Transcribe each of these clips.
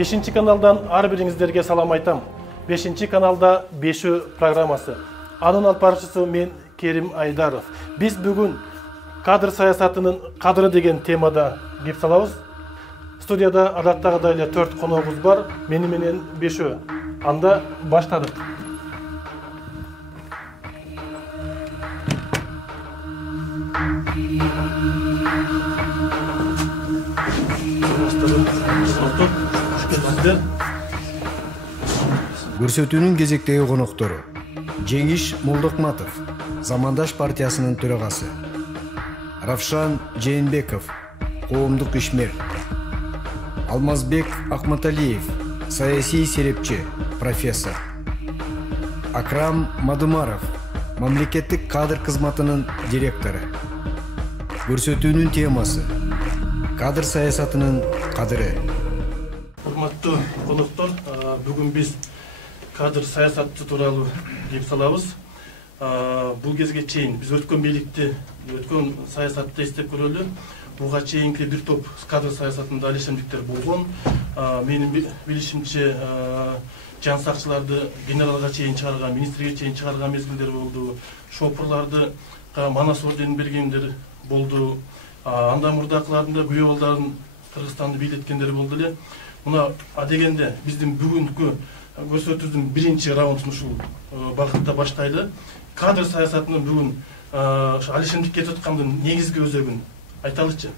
5 каналдан ар бириңиздерге салам айтам. 5 каналда Бешөө программасы. Анын алып баруучусу мен Керим Айдаров. Биз бүгүн кадр саясатынын кадыры деген темада кеп салабыз. Студияда адаттагыдай эле 4 коногубуз бар. Мени менен Бешөө. Анда баштадык. Көрсөтүүнүн кезектеги коноктору Жеңиш Молдокматов, Замандаш партиясынын төрагасы, Равшан Жээнбеков, коомдук ишмер, Алмазбек Акматалиев, саясий серепчи, профессор, Акрам Мадумаров, мамлекеттик кадр кызматынын директору. Көрсөтүүнүн темасы кадр саясатынын кадыры. Урматтуу коноктор, бүгүн биз кадр саясаты тууралуу кеп салабыз. Бул кезге чейин биз өткөн бийликти, өткөн саясатты эстеп көрөлү. Буга чейинки бир топ кадр саясатында алишимдиктер болгон. Менин билишимче жан сакчыларды генералга чейин чыгарган, министрге чейин чыгарган мезгилдер болду. Шопурларды Манас орденин бергендер болду. Андан мурдакылардын күбө балдарын Кыргызстанды бийлеткендер болду эле. Мына адегенде биздин бүгүнкү көрсөтүүнүн биринчи раундун ушул багытта баштайлы. Кадр саясатынын бүгүн алишимдик кетип аткандын негизги өзөгүн айталычы.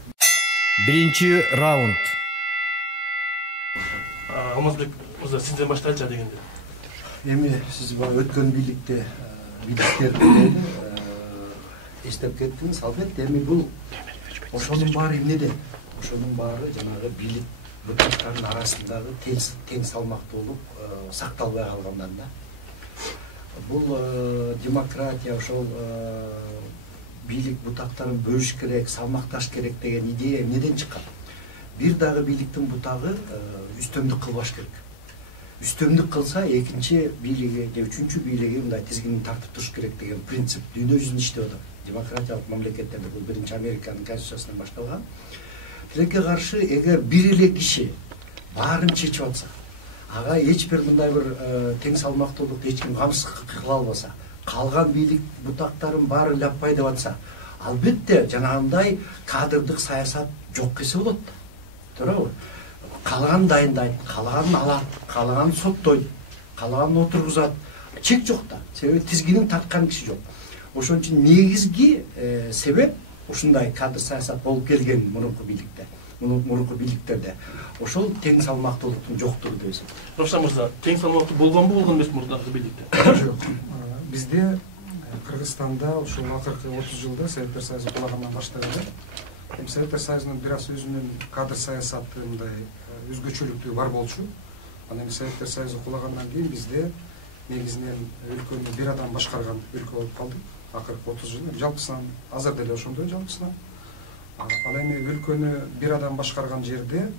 Биринчи раунд. Алмазбек мырза, сизден баштайлычы адегенде. Эми сиз өткөн бийликте бийликтерди эстеп кеттиңиз. Албетте эми бул ошонун баары эмнеде? Ошонун баары жанагы бийлик бутактардын арасындагы тең салмактуулук сакталбай калгандан да. Бул демократия, ошол бийлик бутактарын бөлүш керек, салмакташ керек деген идея эмнеден чыккан? Бир дагы бийликтин бутагы үстөмдүк кылбаш керек. Үстөмдүк кылса экинчи бийлиги же үчүнчү бийлиги мындай тизгинин тартып туруш керек деген принцип дүйнө жүзүндө иштеп атат. Демократиялык мамлекеттерде бул биринчи Американын конституциясынан башталган. Тилекке каршы эгер бир эле киши баарын чечип атса, ага эч бир мындай бир тең салмактуулукту эч ким камсыз кыла албаса, калган бийлик бутактарын баары ляппай деп атса, албетте жанагындай кадрдык саясат жок кесе болот. Туурабы? Калганын дайындайт, калганын алат, калганын соттойт, калганын отургузат. Чек жок да. Себеби тизгинин тарткан киши жок. Ошон үчүн негизги себеп ушундай кадр саясат болуп келген мурунку бийликтерде. Ошол тең салмактуулуктун жоктугу деп эсептейм. Равшан мырза, тең салмактуу болгонбу, болгон эмеспи мурдагы бийликте? Жок. Бизде Кыргызстанда ушул акыркы 30 жылда Советтер Союзу кулагандан баштап эле Советтер Союзунун бир аз өзүнүн кадр саясаты мындай өзгөчөлүктүгү бар болчу. Анан Советтер Союзу кулагандан кийин бизде негизинен өлкөнү бир адам башкарган өлкө болуп калдык. Акыркы 30 жыл, жалпысынан азыр деле ошондой жалпысынан. Ал эми өлкөнү бир адам башкарган жерде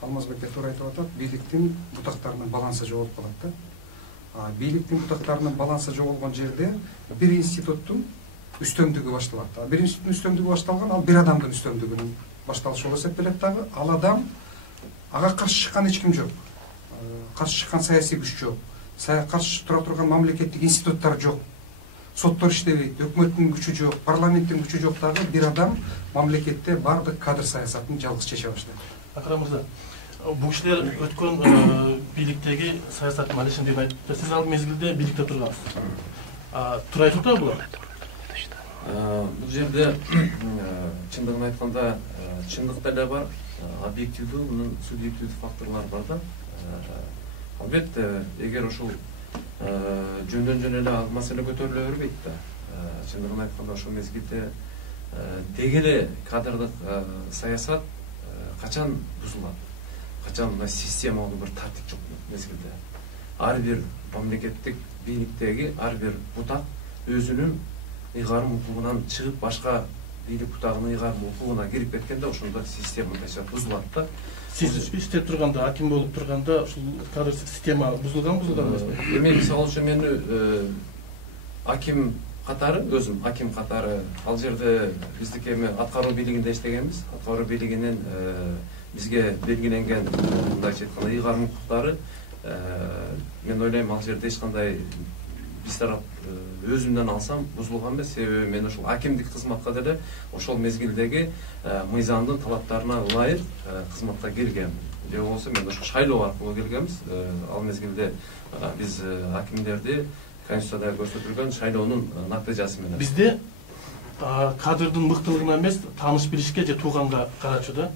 Алмазбекке туура айтып атат, бийликтин бутактарынын балансы жоголуп калат да. Бийликтин бутактарынын балансы жоголгон жерде бир институттун үстөмдүгү башталат. Бир институттун үстөмдүгү башталган, ал бир адамдын үстөмдүгүнүн башталышы болуп эсептелет дагы. Ал адам ага каршы чыккан эч ким жок. Каршы чыккан саясий күч жок. Каршы тура турган мамлекеттик институттар жок. Соттор иштебейт, өкмөттүн күчү жок, парламенттин күчү жок дагы бир адам мамлекетте бардык кадр саясатын жалгыз чече баштайт. Акрам мырза, бул кишилер өткөн бийликтеги саясаттын алишимдигин айтып, сиз ал мезгилде бийликте тургансыз. Туура айтып булар? Бул жерде чындыгын айтканда чындык деле бар, объективдүү, мунун субъективдүү факторлор бар да. Албетте, эгер ошол жөндөн жөн эле ал маселе көтөрүлө бербейт да. Чындыгын айтканда ошол мезгилде деги эле кадрдык саясат качан бузулат? Качан мына системалуу бир тартип жок мезгилде? Ар бир мамлекеттик бийликтеги ар бир бутак өзүнүн ыйгарым укугунан чыгып башка бийлик бутагынын ыйгарым укугуна кирип кеткенде ошондо система бузулат да. Сиз иштеп турганда, аким болуп турганда ушул кадр система бузулган эмеспи? Эми мисалы үчүн мен аким катары, өзүм аким катары ал жерде биздики эми аткаруу бийлигинде иштегенбиз. Аткаруу бийлигинин бизге белгиленген мындайча айтканда ыйгарым укуктары мен ойлойм ал жерде эч кандай биз тарап өзүмдөн алсам бузулган эмес. Себеби мен ошол акимдик кызматка деле ошол мезгилдеги мыйзамдын талаптарына ылайык кызматка келгем. Же болбосо мен ошо шайлоо аркылуу келгенбиз. Ал мезгилде биз акимдерди Конституцияда көрсөтүлгөн шайлоонун натыйжасы менен. Бизде кадрдын мыктылыгына эмес, тааныш билишке же тууганга карачу да.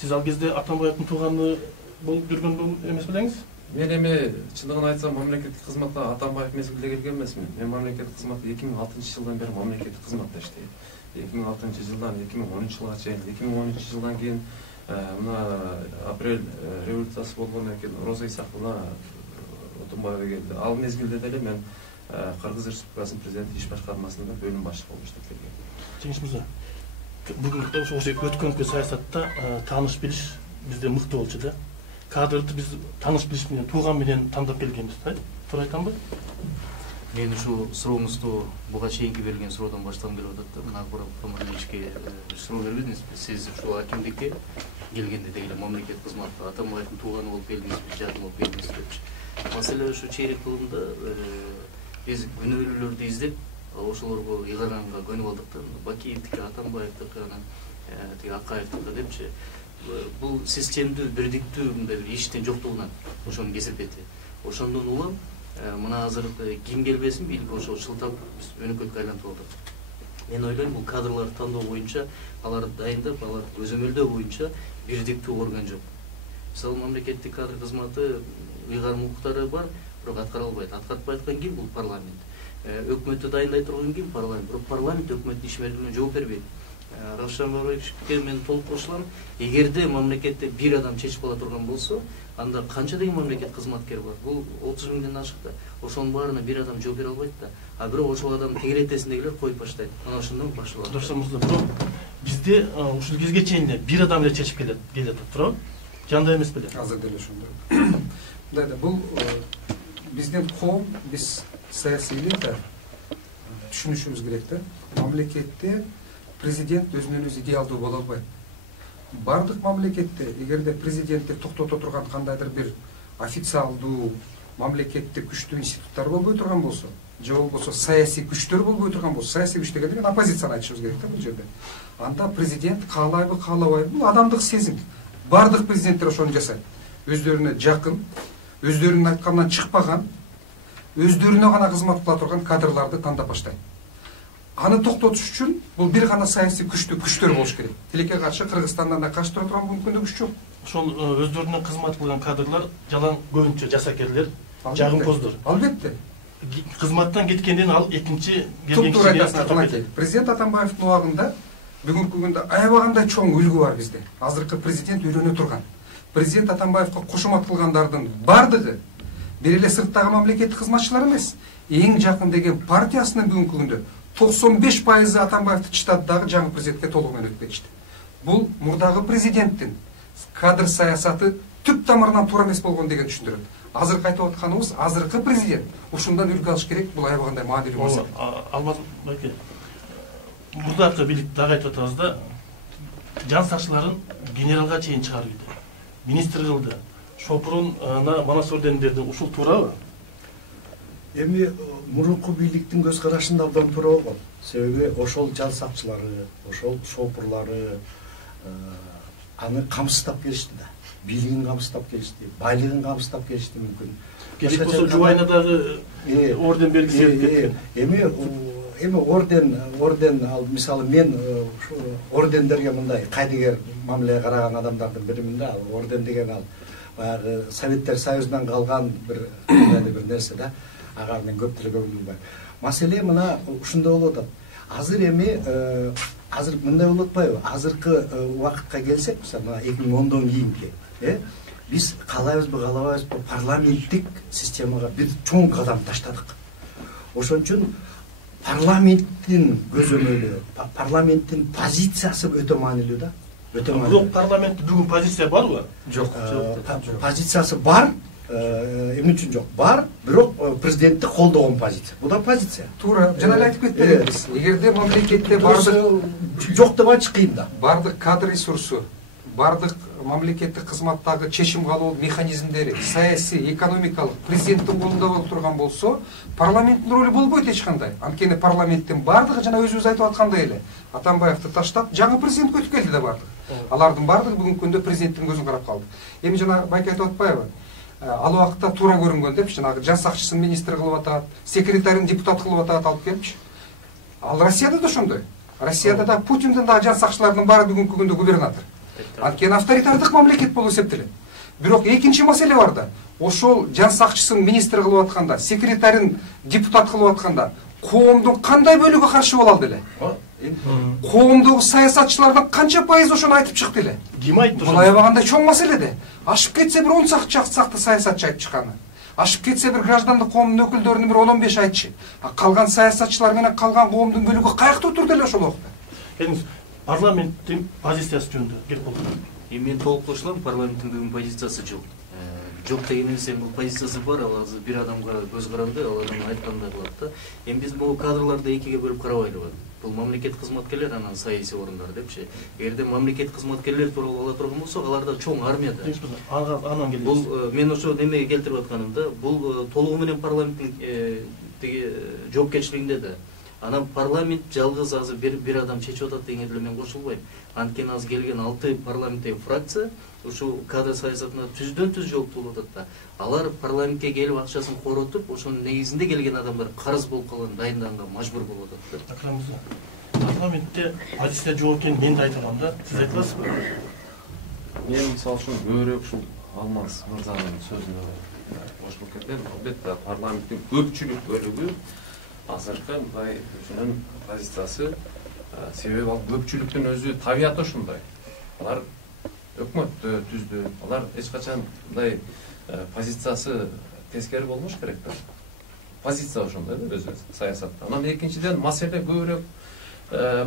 Сиз ал кезде Атамбаевдин тууганы болуп жүргөн эмес белеңиз? Мен эми чындыгын айтсам мамлекеттик кызматка Атамбаев мезгилде келген эмесмин. Мен мамлекеттик кызматта 2006-жылдан бери мамлекеттик кызматта иштейм. 2006-жылдан 2013-жылга чейин, 2013-жылдан кийин мына апрель революциясы болгондон кийин Роза Исаковна Отунбаева келди. Ал мезгилде деле мен Кыргыз Республикасынын президенттик иш башкармасында бөлүм башчысы болуп иштеп келгем. Жеңиш мырза, бүгүнкү ошо өткөнкү саясатта тааныш билиш бизде мыкты болчу да. Кадрды биз тааныш билиш менен, тууган менен тандап келгенбиз да. Туура айтамбы? Мен ушул сурооңузду буга чейинки берген суроодон баштагым келип атат да. Мына Комарничке суроо бербедиңиз. Сиз ушул акимдикке келгенде деги мамлекет кызматта Атамбаевдин тууганы болуп келдиңизби, жакын болуп келдиңизби депчи. Маселе ушу чейрек кылымда биз күнөөлүүлөрдү издеп, ошолорго ыйгарганга көнүп алдык да. Бакиевдики, Атамбаевдики, анан тиги Акаевдики депчи. Бул системдүү, бирдиктүү мындай бир иштин жоктугунан ошону кесепети. Ошондон улам мына азыр ким келбесин илки ошо чылтап биз өнөкөткө айлантып алдык. Мен ойлойм, бул кадрларды тандоо боюнча, аларды дайындап, аларды көзөмөлдөө боюнча бирдиктүү орган жок. Мисалы мамлекеттик кадр кызматы ыйгарым укуктары бар, бирок аткара албайт. Аткарып аткан ким? Бул парламент. Өкмөттү дайындай турган ким? Парламент. Бирок парламент өкмөттүн ишмерлигине жооп бербейт. Равшан Бабаевичке мен толук кошулам. Эгерде мамлекетте бир адам чечип ала турган болсо, анда канча деген мамлекет кызматкер бар? Бул 30 миңден ашык да. Ошонун баарына бир адам жооп бере албайт да. А бирок ошол адамды тегелетесиндегилер коюп баштайт. Мына ошондон башталат. Равшан мырза, бирок бизде ушул кезге чейин бир адам эле чечип келет, туурабы? Жандай эмес беле? Азыр деле ошондой. Мындай да, бул биздин коом, биз саясий элита түшүнүшүбүз керек да. Мамлекетте президент өзүнөн өзү идеалдуу боло албайт. Бардык мамлекетте эгерде президентти токтото турган кандайдыр бир официалдуу мамлекеттик күчтүү институттар болбой турган болсо, же болбосо саясий күчтөр болбой турган болсо, саясий күч деген оппозицияны айтышыбыз керек да бул жерде. Анда президент каалайбы, каалабайбы, бул адамдык сезим. Бардык президенттер ошону жасайт. Өздөрүнө жакын, өздөрүнүн айтканынан чыкпаган, өздөрүнө гана кызмат кыла турган кадрларды тандап баштайт. Аны токтотуш үчүн бул бир гана саясий күчтөр болуш керек. Тилекке каршы Кыргызстандан да каршы тура турган мүмкүндүк күч жок. Ошол өздөрүнө кызмат кылган кадрлар жалаң көбүнчө жасакерлер, жагымпоздор. Албетте. Кызматтан кеткенден ал экинчи келген кишиге. Президент Атамбаевдин убагында бүгүнкү күндө аябагандай чоң үлгү бар бизде. Азыркы президент үйрөнө турган. Президент Атамбаевга кошомат кылгандардын бардыгы бир эле сырттагы мамлекеттик кызматчылар эмес, эң жакын деген партиясынын бүгүнкү күндө 95% Атамбаевди чыдады дагы жаңы президентке толугу менен өтүп кетишти. Бул мурдагы президенттин кадр саясаты түп тамырынан туура эмес болгон деген түшүндүрөт. Азыр айтып атканыбыз, азыркы президент ушундан үлгү алыш керек, бул аябагандай маанилүү маселе. Алмаз байке, мурдакы бийлик дагы айтып атабыз да, жан сакчыларын генералга чейин чыгарып ийди. Министр кылды. Шопуруна Манас ордендердин ушул туурабы? Эми мурунку бийликтин көз карашында абдан туура болгон. Себеби ошол жан сакчылары, ошол шопурлары аны камсыздап келишти да. Бийлигин камсыздап келишти, байлыгын камсыздап келишти мүмкүн. Керек болсо Жубайнадагы орден бергиси эми орден ал мисалы мен ордендерге мындай кайдыгер мамиле караган адамдардын биримин да. Ал орден деген ал баягы Советтер Союзунан калган бир нерсе да. Ага мен көп деле көңүл бар. Маселе мына ушундай болуп атат. Азыр мындай болуп атпайбы? Азыркы убакытка келсек, мына 2010дон кийинки, биз каалайбызбы, каалабайбызбы, парламенттик системага бир чоң кадам таштадык. Ошон үчүн парламенттин көзөмөлү, парламенттин позициясы өтө маанилүү да. Өтө маанилүү. Бирок парламентте бүгүн позиция барбы? Жок. Позициясы бар. Эмне үчүн жок? Бар, бирок президентти колдогон позиция. Бул да позиция. Туура, жана эле айтып кетпедикпиз. Эгерде мамлекетте бардык жок деп айтыш кыйын да. Бардык кадр ресурсу, бардык мамлекеттик кызматтагы чечим кабыл механизмдери саясий, экономикалык президенттин колунда болуп турган болсо, парламенттин ролу болбойт эч кандай. Анткени парламенттин бардыгы жана өзүбүз айтып аткандай эле Атамбаевди таштап, жаңы президент өтүп келди да бардыгы. Алардын бардыгы бүгүнкү күндө президенттин көзүн карап калды. Эми жана Байке айтып атпайбы? Ал убакта туура көрүнгөн деп, жанагы жан сакчысын министр кылып атат, секретарин депутат кылып атат алып келипчи. Ал Россияда да ошондой. Россияда да Путиндин дагы жан сакчыларынын баары бүгүнкү күндө губернатор. Анткени авторитардык мамлекет болуп эсептелет. Бирок экинчи маселе бар да. Ошол жан сакчысын министр кылып атканда, секретарин депутат кылып атканда, коомдун кандай бөлүгү каршы боло алды эле? Коомдогу саясатчылардын канча пайызы ошону айтып чыкты эле? Ким айтты? Бул аябагандай чоң маселе да. Ашып кетсе бир 10 сакты саясатчы айтып чыкканы. Ашып кетсе бир граждандык коомдун өкүлдөрүнүн бир 10-15 айтчы. А калган саясатчылар менен калган коомдун бөлүгү каяктуу турду эле ошол убакта? Келиңиз, парламенттин позициясы жөнүндө келип болду. Мен толуктошулам, парламенттин бүгүн позициясы жок. Жок деген эмес, бул позициясы бар, ал азыр бир адамга көз каранды, ал адам айткандай кылат да. Эми биз бул кадрларды экиге бөлүп карабайлыбы? Бул мамлекет кызматкерлер, анан саясий орундар депчи. Эгерде мамлекет кызматкерлер тууралуу ала турган болсок, аларда чоң армия да. Анан келебиз. Бул мен ошо немеге келтирип атканым да, бул толугу менен парламенттин тиги жоопкерчилигинде да. Анан парламент жалгыз азыр бир адам чечип атат деген эле мен кошулбайм. Анткени азыр келген 6 парламенттеги фракция ушул кадр саясатына түздөн-түз жооптуу болуп атат да. Алар парламентке келип акчасын коротуп, ошонун негизинде келген адамдар карыз болуп калган, дайынданганга мажбур болуп атат да. Парламентте позиция жок экенин мен да айта алам да. Сиз айта аласызбы? Мен мисалы үчүн көбүрөөк ушул Алмаз мырзанын сөзүнө кошулуп кетем. Албетте парламенттин көпчүлүк бөлүгү азыркы мындай өзүнүн позициясы, себеби ал көпчүлүктүн өзү табияты ушундай. Алар өкмөттү түздү, алар эч качан мындай позициясы тескери болмош керек да. Позиция ошондой да өзү саясатта. Анан экинчиден маселе көбүрөөк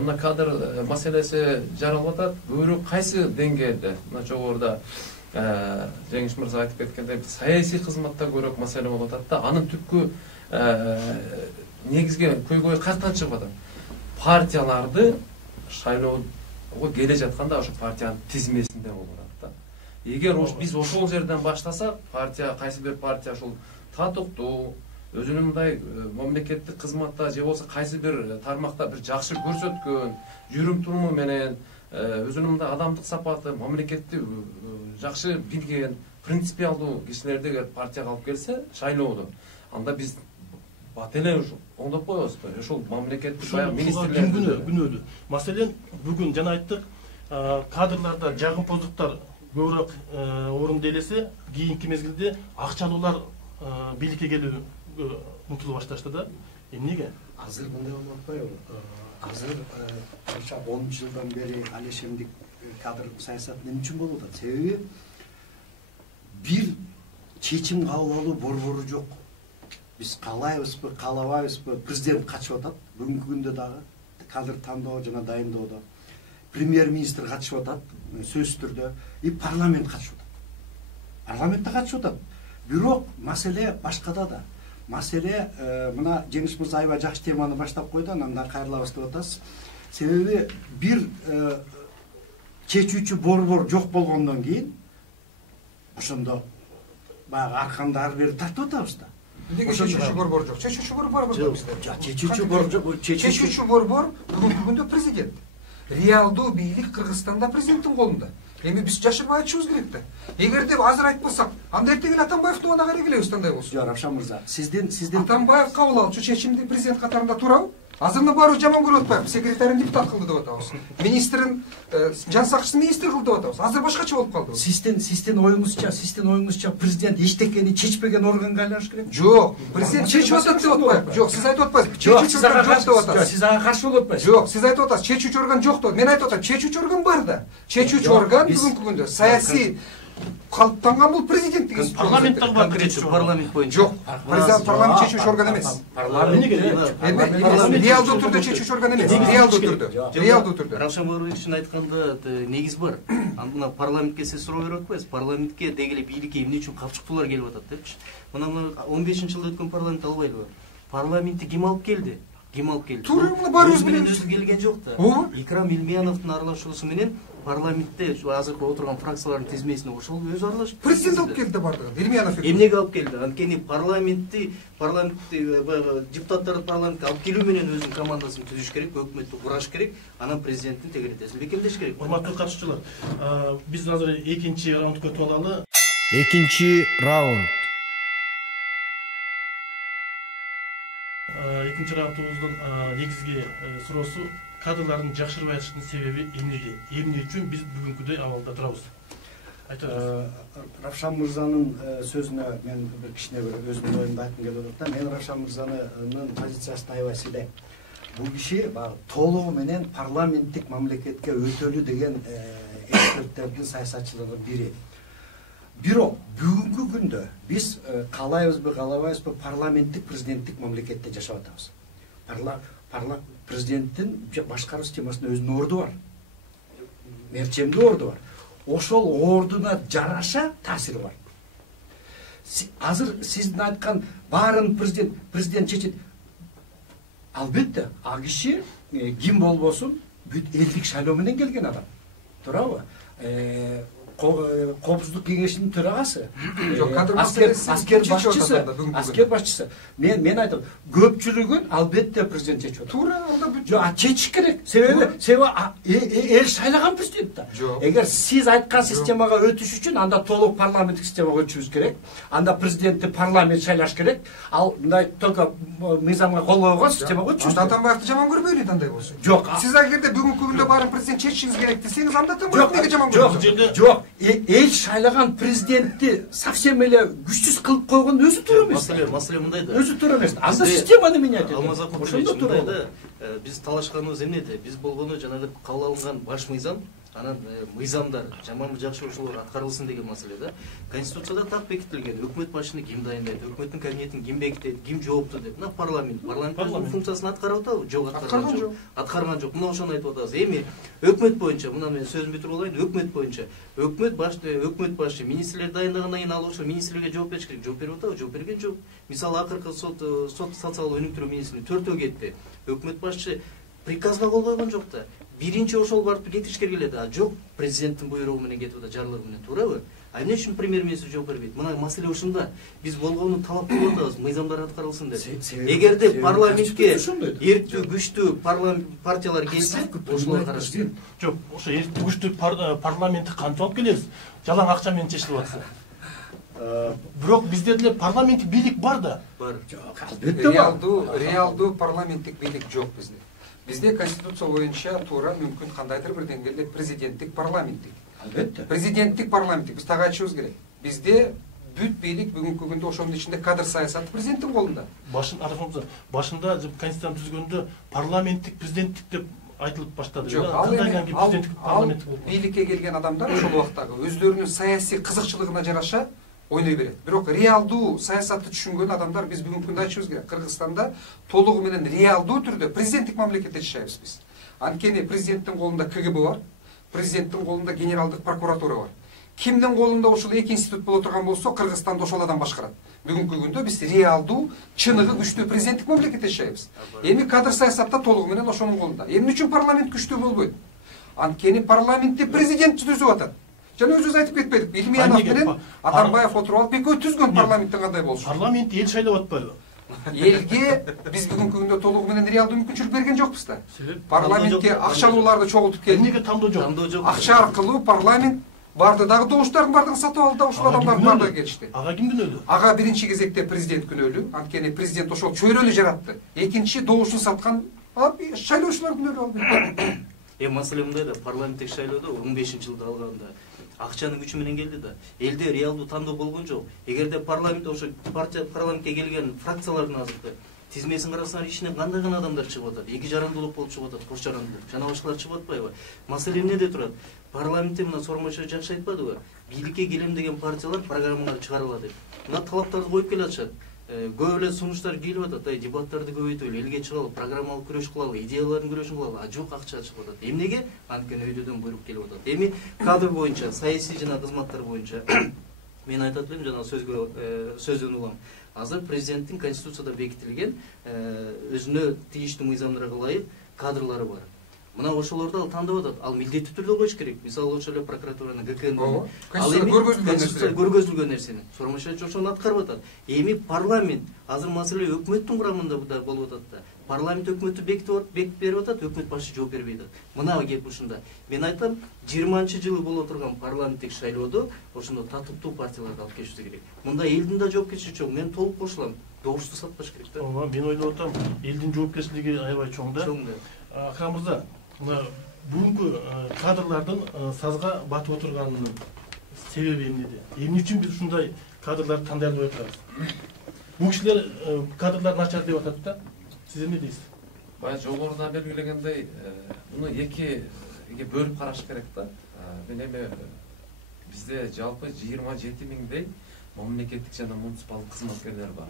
мына кадр маселеси жаралып атат, көбүрөөк кайсы деңгээлде? Мына жогоруда Жеңиш мырза айтып кеткендей, саясий кызматта көбүрөөк маселе болуп атат да. Анын түпкү негизги көйгөй каяктан чыгып атат? Партияларды шайлоого келе жатканда ошо партиянын тизмесинде болуп атат да. Эгер биз ошол жерден баштасак, партия кайсы бир партия ушул татыктуу, өзүнүн мындай мамлекеттик кызматта же болбосо кайсы бир тармакта бир жакшы көрсөткөн жүрүм туруму менен өзүнүн мындай адамдык сапаты, мамлекетти жакшы билген, принципиалдуу кишилерди эгер партияга алып келсе шайлоодо, анда биз бат эле ушул оңдоп коебузбу? Ошол мамлекеттик баягы министрлер күнөөлүү. Маселен, бүгүн жана айттык, кадрларда жагымпоздуктар көбүрөөк орунду элесе, кийинки мезгилде акчалуулар бийликке келүү умтулуп башташты да. Эмнеге? Азыр мындай болуп атпайбы? Азыр канча 10 жылдан бери алешемдик кадр саясаты эмне үчүн болуп атат? Себеби бир чечим кабыл алуу борбору жок. Биз каалайбызбы, каалабайбызбы, президент катышып атат. Бүгүнкү күндө дагы кадр тандоо жана дайындоодо премьер-министр катышып атат, сөзсүз түрдө, и парламент катышып атат. Парламент да катышып атат. Бирок маселе башкада да. Маселе мына Жеңиш мырза аябай жакшы теманы баштап койду, андан кайрылабыз деп атасыз. Себеби бир чечүүчү борбор жок болгондон кийин ошондо баягы арканды ары бери тартып атабыз да. Неге чечүүчү борбор жок? Чечүүчү борбор бар бизде. Чечүүчү борбор, чечүүчү борбор бүгүнкү күндө президент. Реалдуу бийлик Кыргызстанда президенттин колунда. Эми биз жашырбай айтышыбыз керек да. Эгерде азыр айтпасак, анда эртең эле Атамбаевдин оона кайра келебиз кандай болсун. Жок, Равшан мырза, сизден Атамбаев кабыл алчу чечимди президент катарында турабы? Азырны баары жаман көрүп атпайбы? Секретарин депутат кылды деп атабыз. Министрин жан сакчысын министр кылды деп атабыз. Азыр башкача болуп калды. Сиздин оюңузча президент эчтекени чечпеген органга айланыш керек? Жок, президент чечип атат деп атпайбы? Жок, сиз айтып атпайсызбы? Чечүүчү орган жок деп атасыз. Сиз ага каршы болуп атпайсызбы? Жок, сиз айтып атасыз, чечүүчү орган жок деп. Мен айтып атам, чечүүчү орган бар да. Чечүүчү орган бүгүнкү күндө саясий калыптанган бул президент деген парламенттер бар, парламент боюнча. Жок, парламент чечүүчү орган эмес. Реалдуу түрдө чечүүчү орган эмес. Реалдуу түрдө. Равшан Бауровичтин айтканда негиз бар. Мына парламентке сиз суроо берип атпайсызбы? Парламентке деги эле бийликке эмне үчүн капчыктуулар келип атат депчи. Мына 15-жылда өткөн парламент албайлыбы? Парламентти ким алып келди? Туура, мына баарыбыз билебиз. Өзү келген жок да. Икрам Илмияновдун аралашуусу менен парламентте азыркы отурган фракциялардын тизмесине ошол өзү аралашып Президент алып келди бардыгы. Илмиянов. эмнеге алып келди? Анткени парламентти баягы депутаттарды парламентке алып келүү менен өзүнүн командасын түзүш керек, өкмөттү кураш керек, анан президенттин тегеретесин бекемдеш керек. Урматтуу катышуучулар, биз азыр экинчи раундга өтүп алалы. Экинчи раунд. Экинчи раундубуздун негизги суроосу кадрлардын жакшырбай атышынын себеби эмнеде? Эмне үчүн биз бүгүнкүдөй абалда турабыз? Равшан мырзанын сөзүнө мен бир кичине бир өзүмдүн оюмду айткым келип атат да. Мен Равшан мырзанын позициясын аябай сыйлайм. Бул киши толугу менен парламенттик мамлекетке өтөлү деген эксперттердин, саясатчылардын бири. Бирок бүгүнкү күндө биз каалайбызбы, каалабайбызбы парламенттик президенттик мамлекетте жашап атабыз. Президенттин башкаруу системасында өзүнүн орду бар. Мерчемдүү орду бар. Ошол ордуна жараша таасири бар. Азыр сиздин айткан баарын президент чечет. Албетте, а киши ким болбосун бүт элдик шайлоо менен келген адам. Туурабы? Коопсуздук кеңешинин төрагасы, аскер башчысы. Мен айтам, көпчүлүгүн албетте президент чечип атат. Туура, анда Жок, чечиш керек. Себеби эл шайлаган президент да. Эгер сиз айткан системага өтүш үчүн анда толук парламенттик системага өтүшүбүз керек. Анда президентти парламент шайлаш керек. Ал мындай только мыйзамга кол койгон системага өтүшүбүз керек. Анда Атамбаевди жаман көрбөйлү андай болсо. Жок. Сиз эгерде бүгүнкү күндө баарын президент чечишиңиз керек десеңиз, анда Атамбаевди жаман көрбөйсүз. Жок. Эл шайлаган президентти совсем эле күчсүз кылып койгон өзү туура эмес. Маселе мындай да. Өзү туура эмес. Анда системаны менять этет. Алмаз Акматович, мындай да, биз талашканыбыз эмнеде? Биз болгону жанагы кабыл алынган баш мыйзам, анан мыйзамдар жаманбы жакшы ошолор аткарылсын деген маселе да. Конституцияда так бекитилген, өкмөт башчыны ким дайындайт, өкмөттүн кабинетин ким бекитет, ким жооптуу деп. Мына парламент функциясын аткарып атабы? Жок, аткарган жок. Мына ошону айтып атабыз. Эми өкмөт боюнча, мына мен сөзүмдү бүтүрүп алайын, өкмөт боюнча өкмөт башчы министрлер дайындагандан кийин ал ошо министрлерге жооп бериш керек. Жооп берип атабы? Жооп берген жок. Мисалы акыркы сот социалдык өнүктүрүү министри 4-өө кетти. Өкмөт башчы приказга кол койгон жок да. Биринчи ошол барып кетишкер келет. А жок, президенттин буйругу менен кетип атат, жарлыгы менен, туурабы? А эмне үчүн премьер-министр жооп бербейт? Мына маселе ушунда. Биз болгону талап кылып атабыз, мыйзамдар аткарылсын деп. Эгерде парламентке эрктүү, күчтүү партиялар келсе, ошолор карашсын. Жок, ошо эрктүү, күчтүү парламентти кантип алып келебиз? Жалаң акча менен чечилип атса. Бирок бизде деле парламенттик бийлик бар да. Бар. Жок, албетте бар. Реалдуу парламенттик бийлик жок бизде. Бизде конституция боюнча туура мүмкүн кандайдыр бир деңгээлде президенттик парламенттик. Албетте. Президенттик парламенттик биз так айтышыбыз керек. Бизде бүт бийлик бүгүнкү күндө ошонун ичинде кадр саясаты президенттин колунда. Башында конституцияны түзгөндө парламенттик президенттик деп айтылып баштады. Жок, ал бийликке келген адамдар ошол убактагы өздөрүнүн саясий кызыкчылыгына жараша ойной берет. Бирок реалдуу саясатты түшүнгөн адамдар биз бүгүнкү күндө айтышыбыз керек. Кыргызстанда толугу менен реалдуу түрдө президенттик мамлекетте жашайбыз биз. Анткени президенттин колунда КГБ бар, президенттин колунда генералдык прокуратура бар. Кимдин колунда ошол эки институт боло турган болсо, Кыргызстанды ошол адам башкарат. Бүгүнкү күндө биз реалдуу, чыныгы күчтүү президенттик мамлекетте жашайбыз. Эми кадр саясатта толугу менен ошонун колунда. Эмне үчүн парламент күчтүү болбойт? Анткени парламентти президент түзүп атат. Жана өзүбүз айтып кетпедик. Илмиянов менен Атамбаев отуруп алып экөө түзгөн парламенттин кандай болушу. Парламент эл шайлап атпайбы? Элге биз бүгүнкү күндө толугу менен реалдуу мүмкүнчүлүк берген жокпуз да. Парламентке акчалууларды чогултуп келди. Эмнеге тандоо жок? Акча аркылуу парламент барды дагы добуштардын бардыгын сатып алды да ушул адамдардын бардыгы келишти. Ага ким күнөөлүү? Ага биринчи кезекте президент күнөөлүү. Анткени президент ошол чөйрөлү жаратты. Экинчи добушун саткан шайлоочулар күнөөлүү албетте. Маселе мындай да, парламенттик шайлоодо 15-жылда алганда акчанын күчү менен келди да. Элде реалдуу тандоо болгон жок. Эгерде парламент ошо парламентке келген фракциялардын азыркы тизмесин карасаңар, ичинен кандай гана адамдар чыгып атат. Эки жарандуулук болуп чыгып атат, кош жарандуулук. Жана башкалар чыгып атпайбы? Маселе эмнеде турат? Парламентте мына Сормошо жакшы айтпадыбы? Бийликке келем деген партиялар программалар чыгарыла деп. Мына талаптарды коюп келе атышат. Көп эле сунуштар келип атат. Дебаттарды көбөйтөлү, элге чыгалы, программалык күрөш кылалы, идеялардын күрөшүн кылалы. А жок, акча чыгып атат. Эмнеге? Анткени өйдөдөн буйрук келип атат. Эми кадр боюнча, саясий жана кызматтар боюнча мен айтат элем, жана сөздөн улам. Азыр президенттин конституцияда бекитилген өзүнө тийиштүү мыйзамдарга ылайык кадрлары бар. мына ошолорду ал тандап атат. Ал милдеттүү түрдө коюш керек. Мисалы ошол эле прокуратураны, ГКН. Ал эми көргөзүлгөн нерсени. Сормошевич ошону аткарып атат. Эми парламент азыр маселе өкмөттүн курамында да болуп атат да. Парламент өкмөттү бекитип берип атат, өкмөт башы жооп бербей атат. Мына кеп ушунда. Мен айтам, 20-жылы боло турган парламенттик шайлоодо ошондо татыктуу партияларды алып келишибиз керек. Мында элдин да жоопкерчилиги чоң. Мен толук кошулам. Добушту сатпаш керек да. Ооба, мен ойлоп атам, элдин жоопкерчилиги аябай чоң да. Чоң да. Акрам мырза, мына бүгүнкү кадрлардын сазга батып отурганынын себеби эмнеде? Эмне үчүн биз ушундай кадрларды тандай албай атабыз? Бул кишилер кадрлар начар деп атат да. Сиз эмне дейсиз? Баягы жогоруда белгилегендей, муну эки бөлүп караш керек да. Мен эми бизде жалпы 27 миңдей мамлекеттик жана муниципалдык кызматкерлер бар.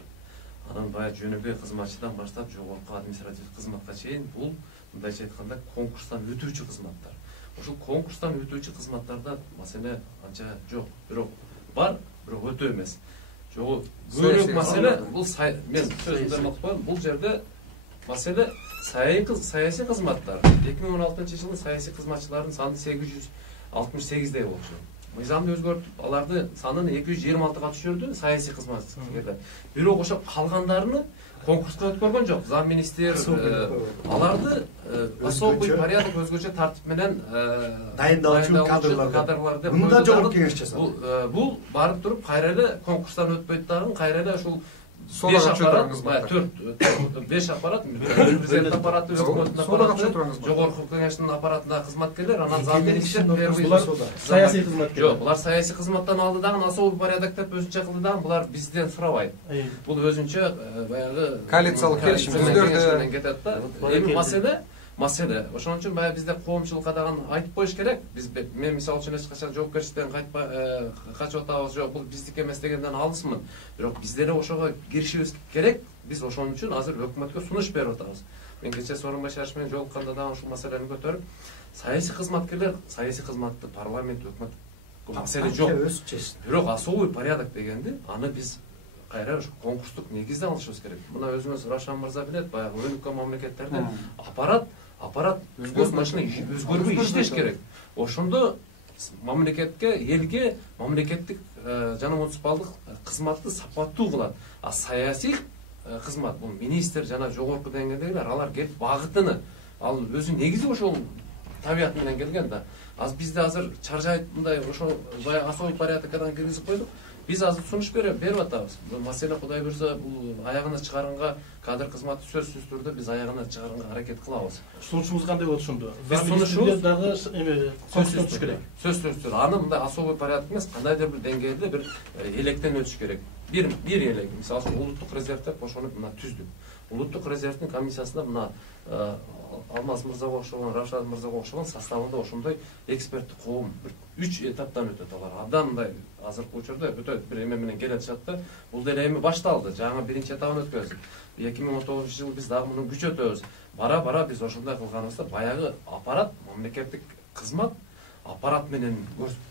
Анан баягы жөнөкөй кызматчыдан баштап жогорку административдик кызматка чейин бул мындайча айтканда конкурстан өтүүчү кызматтар. Ошол конкурстан өтүүчү кызматтарда маселе анча жок. Бирок бар, бирок өтө эмес. Жогу көбүрөөк маселе бул мен сөзүмдө айтпайм, бул жерде маселе саясий кызматтар. 2016-жылы саясий кызматчылардын саны 868дей болчу. Мыйзамды өзгөртүп, аларды санын 226га түшүрдү саясий кызматкерлер. Бирок ошо калгандарыны конкурска өткөргөн жок. Зам министр аларды особый порядок өзгөчө тартип менен дайындалчу кадрлар деп мында жогорку кеңеш жасады. Бул барып туруп кайра эле конкурстан өтпөйт дагы, кайра эле ушул 5 аппарат, президент аппараты, өкмөттүн аппараты, жогорку кеңештин аппаратындагы кызматкерлер, анан зам министр, булар саясий кызматкерлер. Жок, булар саясий кызматтан алды дагы, особый порядок деп өзүнчө кылды дагы, булар бизден сурабайт. Бул өзүнчө баягы коалициялык келишимдерден кетет да. Эми маселе ошон үчүн баягы бизде коомчулукка дагы айтып коюш керек. Мен мисалы үчүн эч качан жоопкерчиликтен качып атабыз, жок бул биздики эмес дегенден алысмын. Бирок биз деле ошого киришибиз керек. Биз ошон үчүн азыр өкмөткө сунуш берип атабыз. Мен кечээ Сооронбай Шарипов менен жолукканда дагы ушул маселени көтөрүп, саясий кызматкерлер, саясий кызматты парламент, өкмөт маселе жок. Бирок особый порядок дегенди, аны биз кайра ушу конкурстук негизде алышыбыз керек. Мына өзүңүз Рашан мырза билет, баягы өнүккөн мамлекеттерде аппарат машина өзгөрбөй иштеш керек. Ошондо мамлекетке, элге мамлекеттик жана муниципалдык кызматты сапаттуу кылат. А саясий кызмат, бул министр жана жогорку деңгээлдегилер, алар келип багытыны, ал өзү негизи ошол табият менен келген да. Бизде азыр чаржайт мындай ошол баягы особый порядоккадан киргизип койдук. Биз азыр сунуш берип атабыз. Бул маселе Кудай буйрса бул аягына чыгарганга кадр кызматы сөзсүз түрдө биз аягына чыгарганга аракет кылабыз. Сунушубуз кандай болот ошондо? Сунушубуз дагы конкурстан өтүш керек. Сөзсүз түрдө. Аны мындай особый порядок эмес, кандайдыр бир деңгээлде бир электен өтүш керек. Бир элек, мисалы улуттук резерв деп ошону мына түздүк. Улуттук резервдин комиссиясында мына Алмаз мырзага окшогон, Рашад мырзага окшогон составында ошондой эксперттик коом 3 этаптан өтөт. Алар абдан мындай азыркы учурда өтө бир эме менен келатышат да. Бул деле эми башталды. Жаңы биринчи этабын өткөздүк. 2019-жылы биз дагы муну күчөтөбүз. Бара биз ошондой кылганыбызда баягы аппарат, мамлекеттик кызмат аппарат менен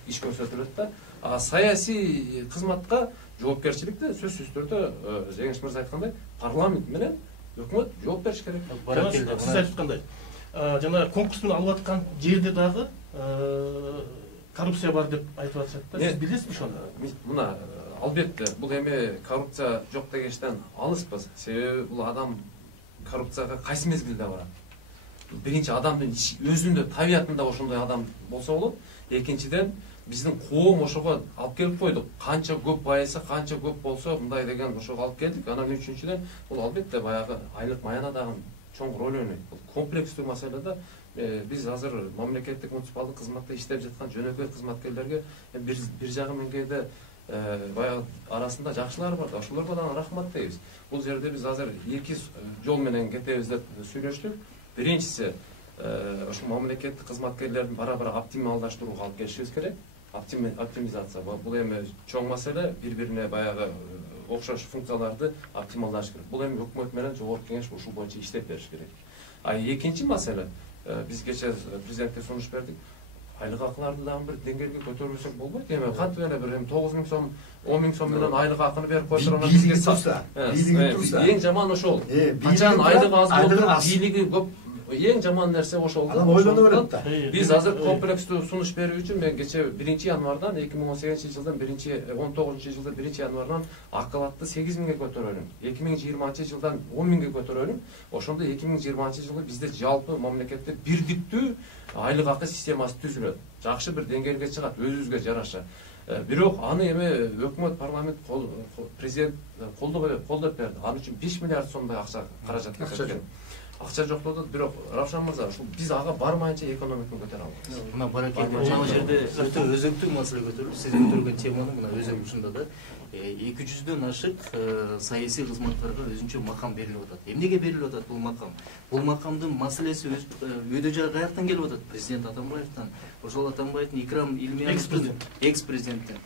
иш көрсөтүлөт да. Саясий кызматка жоопкерчиликти сөзсүз түрдө Жеңиш мырза айткандай парламент менен өкмөт жооп бериш керек. Сиз айткандай, жана конкурс менен алып аткан жерде дагы коррупция бар деп айтып атышат да. Сиз билесизби ошону? Мына албетте бул эми коррупция жок дегенчтен алыспыз. Себеби бул адам коррупцияга кайсы мезгилде барат? Биринчи адамдын өзүндө табиятында ошондой адам болсо болот. Экинчиден биздин коом ошого алып келип койдук. Канча көп байыса, канча көп болсо, мындай деген ошого алып келдик. Анан үчүнчүдөн бул албетте баягы айлык маяна дагы чоң роль ойнойт. Бул комплекстүү маселеде биз азыр мамлекеттик муниципалдык кызматта иштеп жаткан жөнөкөй кызматкерлерге бир жагы меңгейде баягы арасында жакшылар бар да, ошолорго дагы рахмат дейбиз. Бул жерде биз азыр эки жол менен кетебиз деп сүйлөштүк. Биринчиси ошол мамлекеттик кызматкерлердин бара-бара оптималдаштырууга алып келишибиз керек. Оптимизация. Бул эми чоң маселе, бири-бирине баягы окшош функцияларды оптималдаш керек. Бул эми өкмөт менен жогорку кеңеш ушул боюнча иштеп бериш керек. Экинчи маселе, биз кечээ президентке сунуш бердик. Айлык акыларды дагы бир деңгээлге көтөрүлсөк болбойт. Эми кантип эле бир 9 миң сом, 10 миң сом менен айлык акыны берип койсоң, бийлиги турса, эң жаман ошол. Качан айлык аз болуп, бийлиги көп эң жаман нерсе ошол. Анан ойлоно берет да. Биз азыр комплекстүү сунуш берүү үчүн мен кече 1-январдан 2018 жылдын 19 жылдын 1-январынан акылатты 8.000 көтөрөлүм. 2020 жылдан 10.000 көтөрөлүм. Ошондо 2020 жылы бизде жалпы мамлекетте бирдиктүү айлык акы системасы түзүлөт. Жакшы бир деңгээлге чыгат, өзүбүзгө жараша. Бирок аны эми өкмөт, парламент, президент колдоп берди. Аны үчүн 5 миллиард сомдой акча каражат кеткен. Акча жоктоду, бирок Равшан мырза, ушул биз ага бармайынча экономиканы көтөрө албайбыз. Мына баракей, мына жерде өтө өзөктүү маселе көтөрүлүп, сиз көтөргөн теманын мына өзөгү ушунда да 200дөн ашык саясий кызматтарга өзүнчө макам берилип атат. Эмнеге берилип атат бул макам? Бул макамдын маселеси өйдө жай каяктан келип атат? Президент Атамбаевдин, ошол Атамбаевдин Икрам Илмияновдун, экс-президенттин,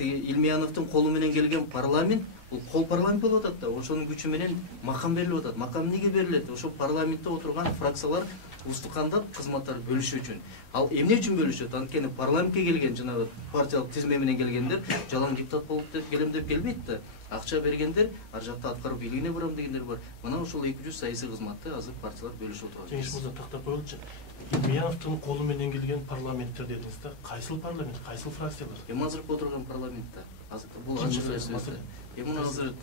Илмияновдун колу менен келген парламент, бул кол парламент болуп атат да, ошонун күчү менен макам берилип атат. Макам эмнеге берилет? Ошол парламентте отурган фракциялар устукандап кызматтар бөлүшүү үчүн. Ал эмне үчүн бөлүшөт? Анткени парламентке келген жанагы партиялык тизме менен келгендер жалаң депутат болуп деп келем деп келбейт да. Акча бергендер, ар жакта аткарып бийлигине барам дегендер бар. Мына ошол 200 саясий кызматты азыр партиялар бөлүшүп отурат. Кеңеш мырза тактап коелучу. Илмияновдун колу менен келген парламенттер дедиңиз да, кайсыл парламент, кайсыл фракциялар? Эми азыркы отурган парламентте. Азыр бул ачык сөз. Эми азыр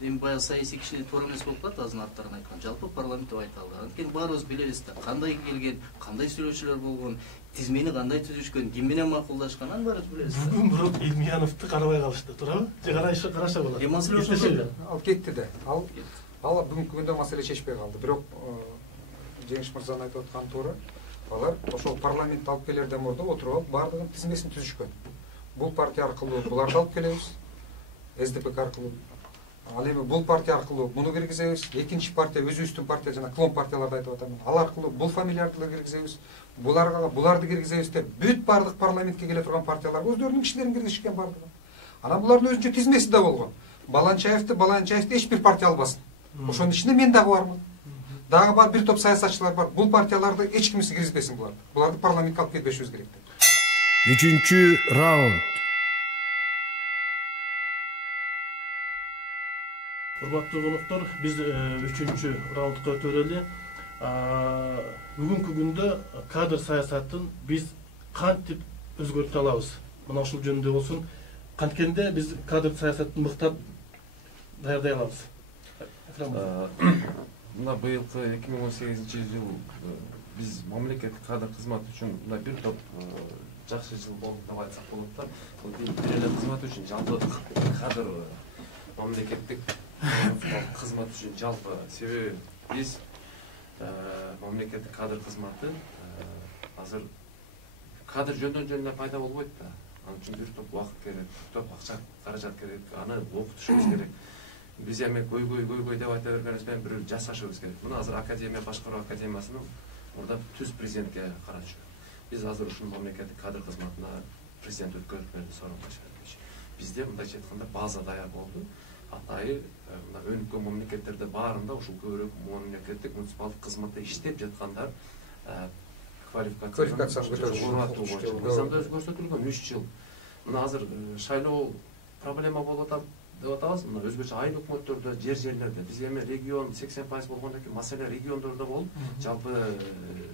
эми баягы саясий киши туура эмес болуп калат, азыр аттарын айткан. Жалпы парламент деп айта алды. Анткени баарыбыз билебиз да, кандай келген, кандай сүйлөшүүлөр болгон, тизмени кандай түзүшкөн, ким менен макулдашкан, аны баарыбыз билебиз да. Бүгүн бирок Илмияновду карабай калышты, туурабы? Же караша болот. Маселе ошол. Ал кетти да. Ал бүгүнкү күндө маселе чечпей калды. Бирок Жеңиш мырзанын айтып атканы туура. Алар ошол парламент алып келерден мурда отуруп алып баардыгын тизмесин түзүшкөн. Бул партия аркылуу буларды алып келебиз. СДПК аркылуу. Ал эми бул партия аркылуу муну киргизебиз. Экинчи партия өзүбүздүн партия жана клон партияларды айтып атам. Ал аркылуу бул фамилияларды киргизебиз. Буларды киргизебиз деп бүт баардык парламентке келе турган партиялар өздөрүнүн кишилерин киргизишкен баардыгы. Анан булардын өзүнчө тизмеси да болгон. Баланчаевди эч бир партия албасын. Ошонун ичинде мен дагы бармын. Дагы бар бир топ саясатчылар бар. Бул партияларды эч кимиси киргизбесин буларды. Буларды парламентке алып кетпешибиз керек деп. 3-раунд. Урматтуу коноктор, биз 3-раундга өтөлү. Бүгүнкү күндө кадр саясатын биз кантип өзгөртө алабыз? Мына ушул жөнүндө болсун. Канткенде биз кадр саясатын мыктап даярдай алабыз. Мына быйылкы 2018 жыл биз мамлекеттик кадр кызматы үчүн мына бир топ жакшы жыл болду деп айтсак болот да. Бул бир эле кызмат үчүн жалпы кадр мамлекеттик кызмат үчүн жалпы себеби биз мамлекеттик кадр кызматы азыр кадр жөндөн пайда болбойт да. Ал үчүн бир топ убакыт керек, бир топ акча каражат керек, аны окутушубуз керек. Биз эми көйгөй деп айта бергенибиз менен бирөө жасашыбыз керек. Мына азыр академия, башкаруу академиясынын мурда түз президентке карачу. Биз азыр ушул мамлекеттик кадр кызматына президент өткөрүп берди, сооронбай Шарипович. Бизде мындайча айтканда база даяр болду. Атайы мына өнүккөн мамлекеттерде баарында ушул көбүрөөк мамлекеттик муниципалдык кызматта иштеп жаткандар квалификацияны көтөрүп Кыргызстанда көрсөтүлгөн 3 жыл. Мына азыр шайлоо проблема болуп атат деп атабыз. Мына өзгөчө айыл өкмөттөрдө, жерлерде биз эми регион 80% болгондон кийин маселе региондордо болуп, жалпы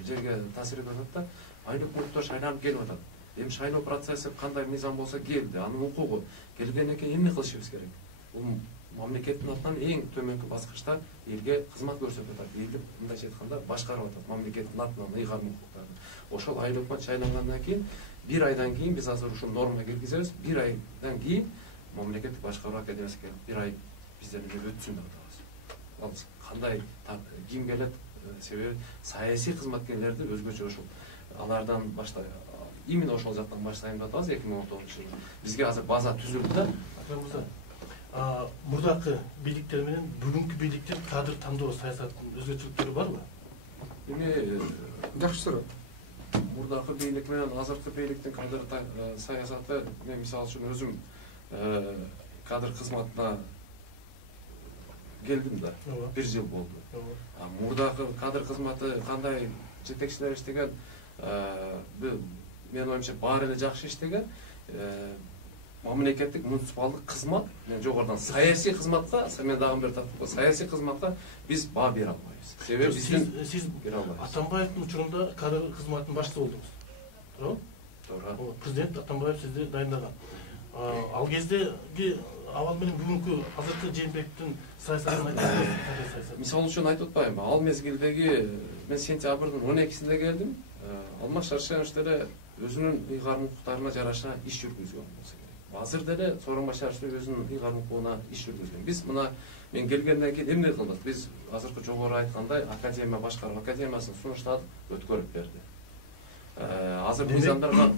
жерге таасир этип атат да. Айыл өкмөттөр шайланып келип атат. Эми шайлоо процесси кандай мыйзам болсо келди, анын укугу келгенден кийин эмне кылышыбыз керек? Бул мамлекеттин атынан эң төмөнкү баскычта элге кызмат көрсөтүп атат. Элди мындайча айтканда башкарып атат мамлекеттин атынан ыйгарым укуктарын. Ошол айыл өкмөт шайлангандан кийин 1 айдан кийин биз азыр ушул норма киргизебиз. 1 айдан кийин мамлекеттик башкаруу академиясына келип 1 ай бизден өтсүн деп атабыз. Ал кандай ким келет? Себеби саясий кызматкерлерди өзгөчө ушул алардан баштай именно ошол жактан баштайм деп атабыз 2019-жылы. Бизге азыр база түзүлдү да. Мурдакы бийликтер менен бүгүнкү бийликтин кадр тандоо саясатынын өзгөчөлүктөрү барбы? Эми Жакшы суроо. Мурдакы бийлик менен азыркы бийликтин кадр саясаты, мен мисалы үчүн өзүм кадр кызматына келдим да. 1 жыл болду. Мурдакы кадр кызматы кандай жетекчилер иштеген, менин оюмча баары эле жакшы иштеген. мамлекеттик муниципалдык кызмат, мен жогорудан саясий кызматка, мен дагы бир тартып коем, саясий кызматка биз баа бере албайбыз. Себеби сиз бере албайбыз. Атамбаевдин учурунда кадр кызматынын башчысы болдуңуз. Туурабы? Туура. Президент Атамбаев сизди дайындаган. Ал кездеги абал менен бүгүнкү азыркы Жээнбековдун саясатын айтыңыз. Мисалы үчүн айтып атпайбы, ал мезгилдеги мен сентябрдын 12-синде келдим. Алмаз Шаршенович деле өзүнүн ыйгарым укуктарына жараша иш жүргүзгөн болсо керек. Азыр деле Сооронбай Шарипов өзүнүн ыйгарым укугуна иш жүргүзгөн. Биз мына мен келгенден кийин эмне кылдык? Биз азыркы жогору айткандай академия башкаруу академиясын сунуштадык, өткөрүп берди. Азыр мыйзамдарга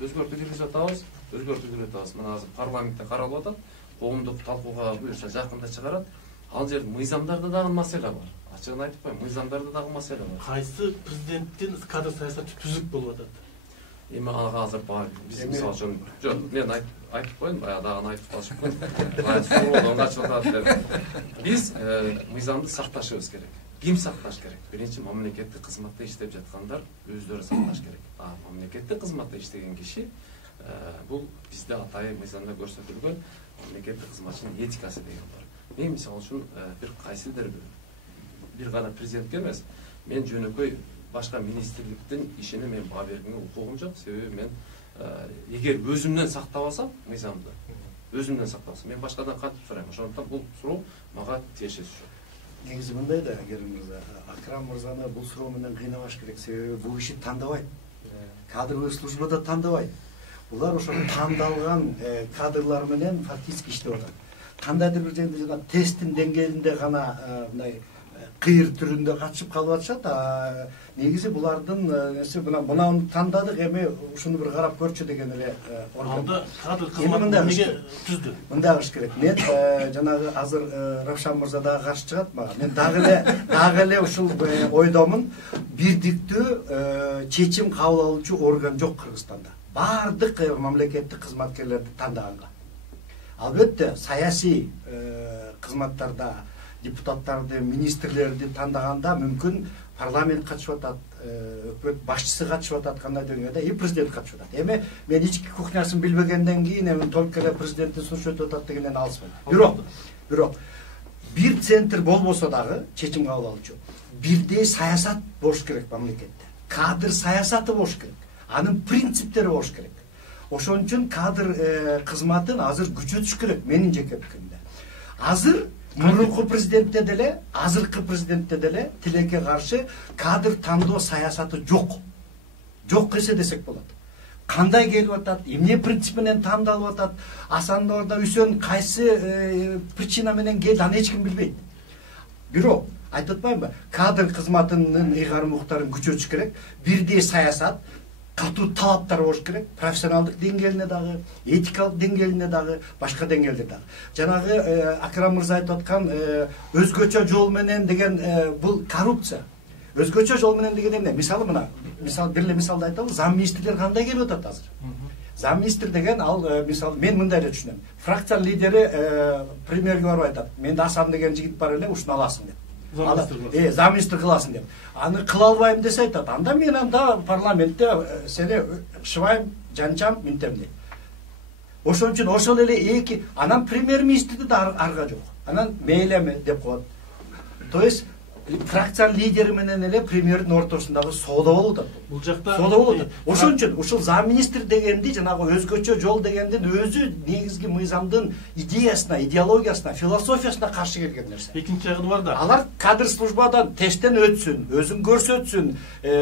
өзгөртүү киргизип атабыз, Мына азыр парламентте каралып атат, коомдук талкууга буюрса жакында чыгарат. Ал жерде мыйзамдарда дагы маселе бар. Ачыгын айтып коеюн, мыйзамдарда дагы маселе бар. Кайсы президенттин кадр саясаты түзүк болуп атат? Эми ага азыр бар. Биз мисалы үчүн жок, мен айтып коеюн, баягы айтып калышыпмын. Качып атат деп. Биз мыйзамды сакташыбыз керек. Ким сакташ керек? Биринчи мамлекеттик кызматта иштеп жаткандар өздөрү сакташ керек. Мамлекеттик кызматта иштеген киши бул бизде атайын мыйзамда көрсөтүлгөн мамлекеттик кызматчынын этикасы деген бар. Мен мисалы үчүн бир кайсыдыр бир гана президентке эмес, мен жөнөкөй башка министрликтин ишине мен баа бергенге укугум жок. Себеби мен эгер өзүмдөн сактабасам мыйзамды, мен башкадан кантип сурайм? Ошондуктан бул суроо мага тиешеси жок. Негизи мындай да, Керим мырза, Акрам мырзаны бул суроо менен кыйнабаш керек. Себеби бул киши тандабайт. Кадровый службада тандабайт. Булар ошо тандалган кадрлар менен фактически иштеп атат. Кандайдыр бир жерде тесттин деңгээлинде гана мындай кыйыр түрүндө катышып калып атышат. Негизи булардын нерсе мынаны тандадык, эми ушуну бир карап көрчү деген эле орган. Анда кадр кызматын эмнеге түздү? Мындай кылыш керек. Мен жанагы азыр Равшан мырза дагы каршы чыгат мага. Мен дагы эле ушул ойдомун. Бирдиктүү чечим кабыл алуучу орган жок Кыргызстанда. Бардык мамлекеттик кызматкерлерди тандаганга. Албетте саясий кызматтарда депутаттарды, министрлерди тандаганда мүмкүн парламент катышып атат, өкмөт башчысы катышып атат, кандай деңгээлде и президент катышып атат. Эми мен ички кухнясын билбегенден кийин эми только эле президенттин сунушу өтүп атат дегенден алысмын. Бирок бир центр болбосо дагы чечим кабыл алуучу бирдей саясат болуш керек мамлекетте. Кадр саясаты болуш керек. Анын принциптери болуш керек. Ошон үчүн кадр кызматын азыр күчөтүш керек, менин жеке пикиримде. Азыр мурунку президентте деле, азыркы президентте деле тилекке каршы кадр тандоо саясаты жок. Жок десе десек болот. Кандай келип атат, эмне принцип менен тандалып атат, Асандорда Үсөн кайсы причина менен келди, аны эч ким билбейт. Бирок айтып атпаймынбы? Кадр кызматынын ыйгарым укуктарын күчөтүш керек, бирдей саясат, катуу талаптар болуш керек, профессионалдык деңгээлине дагы, этикалык деңгээлине дагы, башка деңгээлде дагы. Жанагы Акрам мырза айтып аткан өзгөчө жол менен деген бул коррупция. Өзгөчө жол менен деген эмне? Мисалы бир эле мисалды айталы, зам министрлер кандай келип атат азыр? Зам министр деген ал мисалы мен мындай эле түшүнөм. Фракция лидери премьерге барып айтат: "Менде Асан деген жигит бар эле, ушуну аласың" деп. Зам министр кыласың деп. Аны кыла албайм десе айтат. Анда мен парламентте сени шыбайм, жанчам, минтем дейт. Ошон үчүн ошол эле эки анан премьер министрди да арга жок. Анан мейлеме деп коет. То есть фракция лидери менен эле премьердин ортосундагы соода болуп атат. Бул жакта соода болуп атат. Ошон үчүн ушул зам министр дегенди, жанагы өзгөчө жол дегендин өзү негизги мыйзамдын идеясына, идеологиясына, философиясына каршы келген нерсе. Экинчи жагы бар да. Алар кадр службадан тесттен өтсүн, өзүн көрсөтсүн,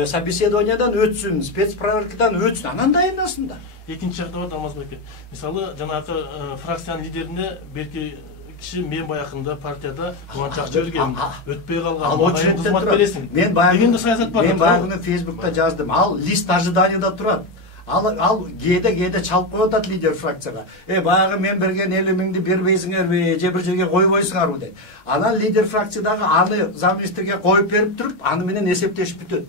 собеседованиядан өтсүн, спецпроверкадан өтсүн, анан дайындасın да. Экинчи жагы бар Алмаз Беке. Мисалы жанагы фракциянын лидерине берки киши мен баягында партияда кубанч акча берген, өтпөй калган, кызмат бересиң. Мен баягы Фейсбукта жаздым. Ал лист ожиданияда турат. Ал кээде чалып коюп атат лидер фракцияга. Баягы мен берген 50 миңди бербейсиңерби, же бир жерге койбойсуңарбы дейт. Анан лидер фракциядагы аны зам министрге коюп берип туруп, аны менен эсептешип бүтөт.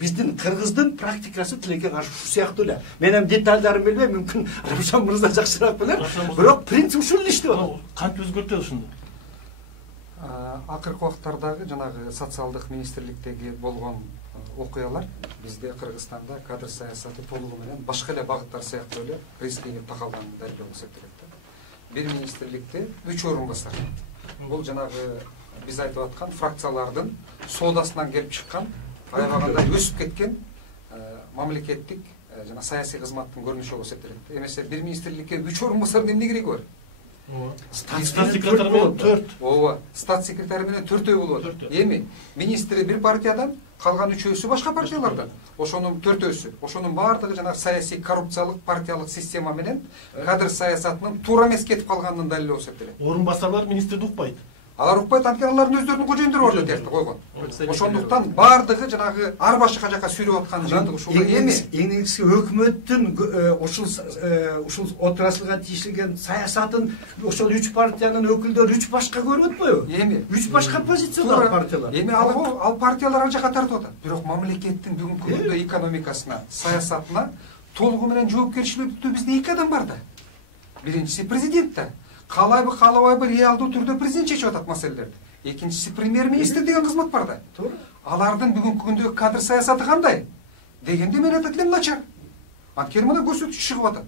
Биздин Кыргыздын практикасы тилекке каршы ушул сыяктуу эле. Мен эми детальдарын билбейм, мүмкүн Равшан мырза жакшыраак билет. Бирок принцип ушул эле иштеп атат. Кантип өзгөртөт ушунду? Акыркы убактардагы жанагы социалдык министрликтеги болгон окуялар бизде Кыргызстанда кадр саясаты толугу менен башка эле багыттар сыяктуу эле рискиге такалганын далилдөө эсептелет да. Бир министрликте 3 орун басар. Бул жанагы биз айтып аткан фракциялардын соодасынан келип чыккан, аябагандай өсүп кеткен мамлекеттик жана саясий кызматтын көрүнүшү болуп эсептелет. Эмесе бир министрликке 3 орун басар эмне кереги бар? Стат секретары менен 4. Ооба, стат секретары менен 4 болуп атат. Эми министри бир партиядан, калган 3-өсү башка партиялардан. Ошонун 4-өсү, ошонун баардыгы жанагы саясий коррупциялык партиялык система менен кадр саясатынын туура эмес кетип калганын далилдөө болуп эсептелет. Орун басарлар министрди укпайт. Алар укпайт, анткени алардын өздөрүнүн кожоюндөрү бар деп койгон. Ошондуктан баардыгы жанагы ар башка жака сүйрөп аткан жыйынтык ушул. Эми эң негизги өкмөттүн ушул отраслга тийишилген саясатын ошол 3 партиянын өкүлдөрү 3 башка көрүп атпайбы? Эми 3 башка позициялар партиялар. Эми ал партиялар ал жака тартып атат. Бирок мамлекеттин бүгүнкү күндө экономикасына, саясатына толугу менен жоопкерчиликтүү бизде 2 адам бар да. Биринчиси президент да. Каалайбы каалабайбы реалдуу түрдө президент чечип атат маселелерди. Экинчиси премьер-министр деген кызмат бар да. Туура. Алардын бүгүнкү күндөгү кадр саясаты кандай? Дегенде мен айтат элем начар. Анткени мына көрсөткүч чыгып атат.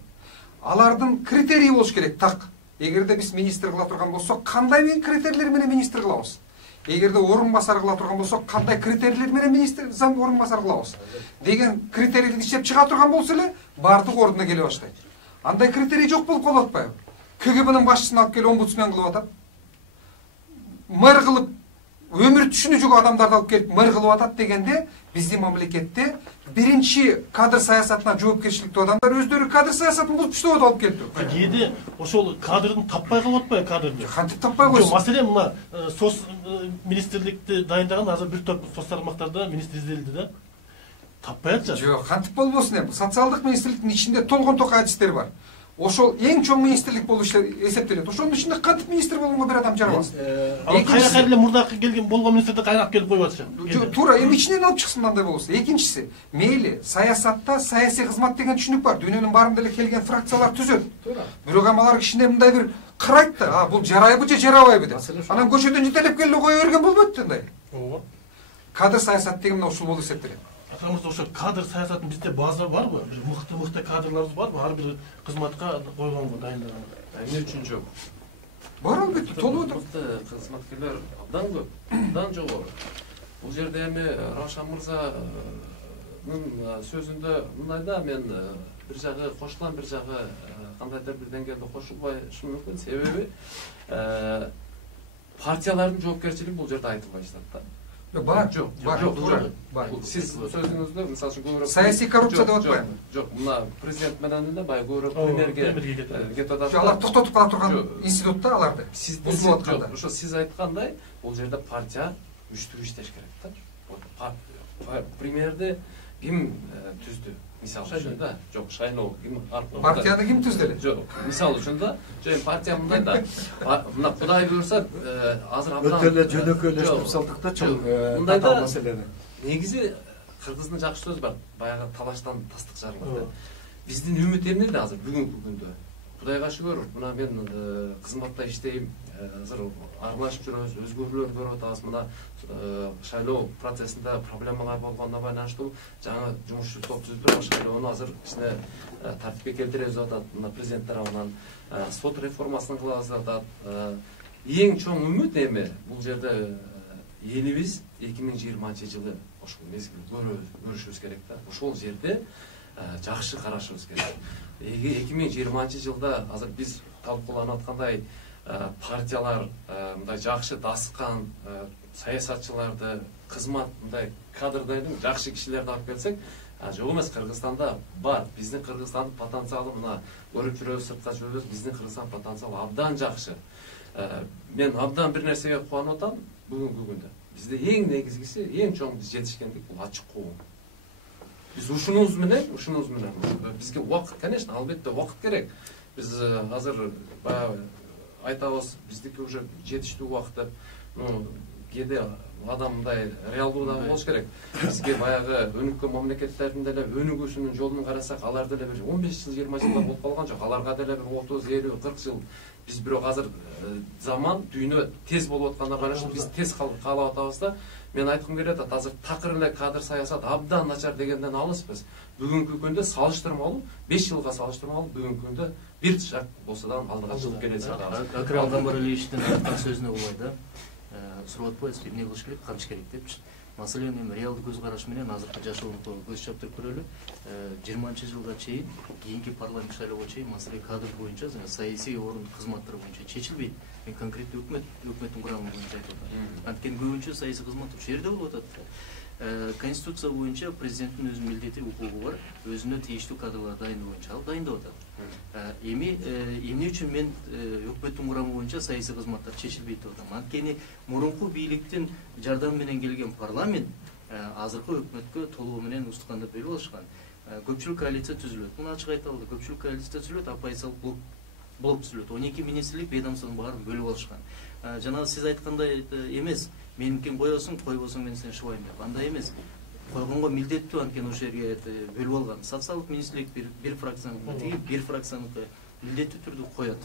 Алардын критерийи болуш керек так. Эгерде биз министр кыла турган болсок, кандай критерийлер менен министр кылабыз? Эгерде орун басар кыла турган болсок, кандай критерийлер менен министр зам орун басар кылабыз? Деген критерийди ишеп чыга турган болсо эле баардык ордуна келе баштайт. Андай критерий жок болуп калып атпайбы? КГБнын башчысын алып келип омбудсмен кылып атат. Мэр кылып, өмүр түшүнү жок адамдарды алып келип мэр кылып атат дегенде, биздин мамлекетте биринчи кадр саясатына жоопкерчиликтүү адамдар өздөрү кадр саясатын бузуп иштеп алып келиптир. Кээде ошол кадрдын таппай калып атпайбы кадрды? Кантип таппай койсун? Жок, маселен мына соц министрликти дайындаган азыр бир топ соц тармактарда министр изделди да. Таппай атышат. Жок, кантип болбосун эми? Социалдык министрликтин ичинде толгон ток адистер бар. Ошол эң чоң министрлик болуп эсептелет. Ошонун ичинде кантип министр болгонго бир адам жарабас? Ал кайрака эле мурдакы келген болгон министрди кайрап келип коюп атышат. Туура, эми ичинен алып чыксын андай болсо. Экинчиси, мейли саясатта саясий кызмат деген түшүнүк бар. Дүйнөнүн баарында эле келген фракциялар түзөт. Бирок алар кичине мындай бир карайт да, бул жарайбы же жарабайбы деп. Анан көчөдөн жетелеп келип кое берген болбойт да андай. Ооба. Кадр саясат деген мына ушул болуп эсептелет. Атамызда ошо кадр саясатын бизде база барбы? Мыкты кадрларыбыз барбы? Ар бир кызматка койгонго дайындаган. Эмне үчүн жок? Бар албетте, толуп атат. Мыкты кызматкерлер абдан көп, абдан жогору. Бул жерде эми Равшан мырзанын сөзүндө мындай да, мен бир жагы кошулам, бир жагы кандайдыр бир деңгээлде кошулбайшым мүмкүн. Себеби партиялардын жоопкерчилиги бул жерде айтылбай жатат да. Бар, жок, бар. Сиз сөзүңүздө мисалы үчүн көбүрөөк саясий коррупция деп атпайбы? Жок, мына президент менен эле баягы көбүрөөк премьерге кетип атат. Алар токтотуп кала турган институтта аларды. Бузулуп атканда. Ошо сиз айткандай, бул жерде партия үчтүү иштеш керек да. Премьерди ким түздү? Мисалы үчүн да, жок, шайлоо ким аркылуу. Партияны ким түздү эле? Жок, мисалы үчүн да, партия мындай да. Мына Кудай буйрса, азыр абдан өтө эле жөнөкөйлөштүрүп салдык да чоң мындай да маселени. Негизи кыргыздын жакшы сөзү бар, баягы талаштан тастык жарылат. Биздин үмүт эмне да азыр бүгүнкү күндө? Кудайга шүгүр, мына мен кызматта иштейм, азыр аралашып жүрөбүз, өзгөрүүлөр көрүп атабыз. Мына шайлоо процессинде проблемалар болгонуна байланыштуу жаңы жумушчу топ түздүрүп, шайлоону азыр ичине тартипке келтиребиз деп атат. Мына президент тарабынан сот реформасын кылабыз деп атат. Эң чоң үмүт эми бул жерде элибиз 2020-жылы ошол мезгил көрүшүбүз керек да. Ошол жерде жакшы карашыбыз керек. 2020-жылда азыр биз талкууланып аткандай партиялар мындай жакшы дасыкан саясатчыларды, кызмат мындай кадрдардын жакшы кишилерди алып келсек, жок эмес, Кыргызстанда бар. Биздин Кыргызстандын потенциалы мына көрүп жүрөбүз, сыртка жүрөбүз, биздин Кыргызстан потенциалы абдан жакшы. Мен абдан бир нерсеге кубанып атам бүгүнкү күндө. Бизде эң негизгиси, эң чоң биз жетишкендик бул ачык кугун. Биз ушунубуз менен бизге убакыт, конечно, албетте убакыт керек. Биз азыр баягы айтабыз, биздики уже жетиштүү убакыт деп, кээде адам мындай реалдуу да болуш керек. Бизге баягы өнүккөн мамлекеттердин деле өнүгүүсүнүн жолун карасак, алар деле бир 15 жыл, 20 жылда болуп калган жок. Аларга деле бир 30, 50, 40 жыл. Биз бирок азыр заман, дүйнө тез болуп атканына байланыштуу биз тез каалап атабыз да. мен айткым келет атат, азыр такыр эле кадр саясат абдан начар дегенден алыспыз. Бүгүнкү күндө салыштырмалуу 5 жылга салыштырмалуу бүгүнкү күндө бир шаг болсо да алдыга чыгып келет жатабыз. Акрам Гамбаралиевичтин айткан сөзүнө булай да. Сурап атпайбызбы, эмне кылыш керек, кантыш керек депчи. Маселен эми реалдуу көз караш менен азыркы жашоонуна көз чаптырып көрөлү. 20-жылга чейин, кийинки парламент шайлоого чейин маселе кадр боюнча жана саясий орун кызматтары боюнча чечилбейт. Мен конкреттүү өкмөттүн курамы боюнча айтып атам. Анткени көбүнчө саясий кызмат ушул жерде болуп атат. Конституция боюнча президенттин өзүнүн милдети, укугу бар, өзүнө тийиштүү кадрлар дайындоо боюнча ал дайындап атат. Эмне үчүн мен өкмөттүн курамы боюнча саясий кызматтар чечилбейт деп атам? Анткени мурунку бийликтин жардамы менен келген парламент азыркы өкмөткө толугу менен устукандап берип алышкан. Көпчүлүк коалиция түзүлөт. Муну ачык айталы, көпчүлүк коалиция түзүлөт, оппозициялык блок түзүлөт. 12 министрлик ведомствонун баарын бөлүп алышкан. Жана сиз айткандай эмес, меникин койосуң, койбосуң мен сени шубайм деп. Андай эмес. Койгонго милдеттүү, анткени ошол жерге бөлүп алган. Социалдык министрлик бир фракцияныкы тиги, бир фракцияныкы милдеттүү түрдө коет.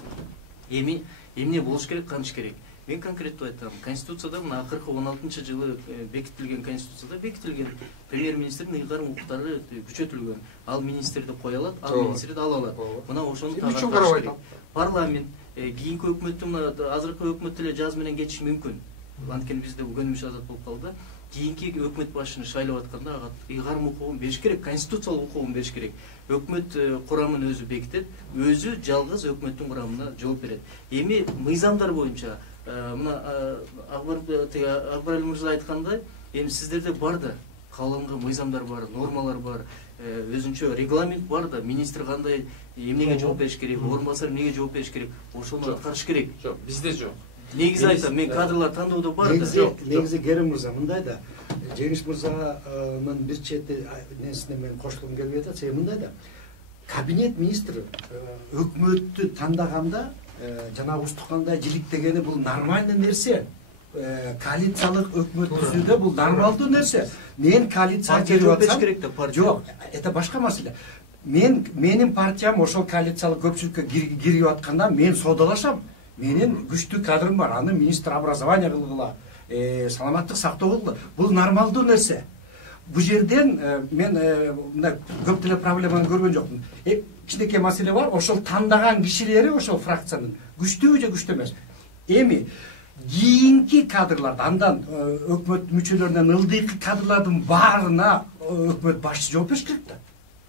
Эмне болуш керек, кантыш керек? Мен конкреттүү айтам. Конституцияда мына акыркы 16-жылы бекитилген конституцияда бекитилген премьер-министрдин ыйгарым укуктары күчөтүлгөн. Ал министрди кое алат, ал министрди ала алат. Мына ошону тагатташ керек. Парламент кийинки өкмөттүн азыркы өкмөт эле жаз менен кетиши мүмкүн. Анткени бизде көнүмүш азат болуп калды. Кийинки өкмөт башчыны шайлап атканда ага ыйгарым укугун бериш керек, конституциялык укугун бериш керек. Өкмөт курамын өзү бекитет, өзү жалгыз өкмөттүн курамына жооп берет. Эми мыйзамдар боюнча мына Акбарали мырза айткандай, эми сиздерде бар да, калган мыйзамдар бар, нормалар бар, өзүнчө регламент бар да, министр кандай эмнеге жооп бериш керек, орун басар эмнеге жооп бериш керек, ошону аткарыш керек. Жок, бизде жок. Негизи айтам, мен кадрлар тандоодо бар да. Негизи Керим мырза мындай да, Жеңиш мырзанын бир чети несине мен кошулгум келбей атат, себеби мындай да. Кабинет министри өкмөттү тандаганда жанагы устукандай жиликтегени бул нормальный нерсе. Коалициялык өкмөт түзүүдө бул нормалдуу нерсе. Мен коалицияга келип атсам керек да, партия. Жок, это башка маселе. Менин партиям ошол коалициялык көпчүлүккө кирип атканда мен соодалашам. Менин күчтүү кадрым бар, аны министр образования кылгыла, саламаттык сактоо кылгыла. Бул нормалдуу нерсе. Бу жерден мен мына көп деле проблеманы көргөн жокмун. Кичинекей маселе бар, ошол тандаган кишилери ошол фракциянын күчтүүбү же күчтүү эмеспи? Эми кийинки кадрларды, андан өкмөт мүчөлөрүнөн ылдыйкы кадрлардын баарына өкмөт башчысы жооп бериш керек да.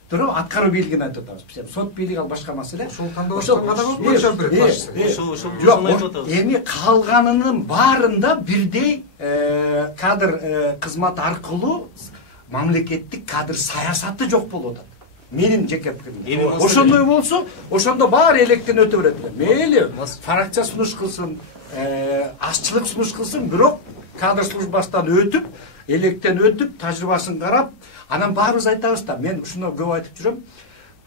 Туурабы? Аткаруу бийлигин айтып атабыз. Сот бийлиги ал башка маселе. Ошол тандоо эми калганынын баарында бирдей кадр кызмат аркылуу мамлекеттик кадр саясаты жок болуп атат. Менин жеке пикирим. Ошондой болсо, ошондо баары электен өтө берет. Мейли фракция сунуш кылсын, ашчылык сунуш кылсын, бирок кадр службасынан өтүп, электен өтүп, тажрыйбасын карап, анан баарыбыз айтабыз да, мен ушуну көп айтып жүрөм.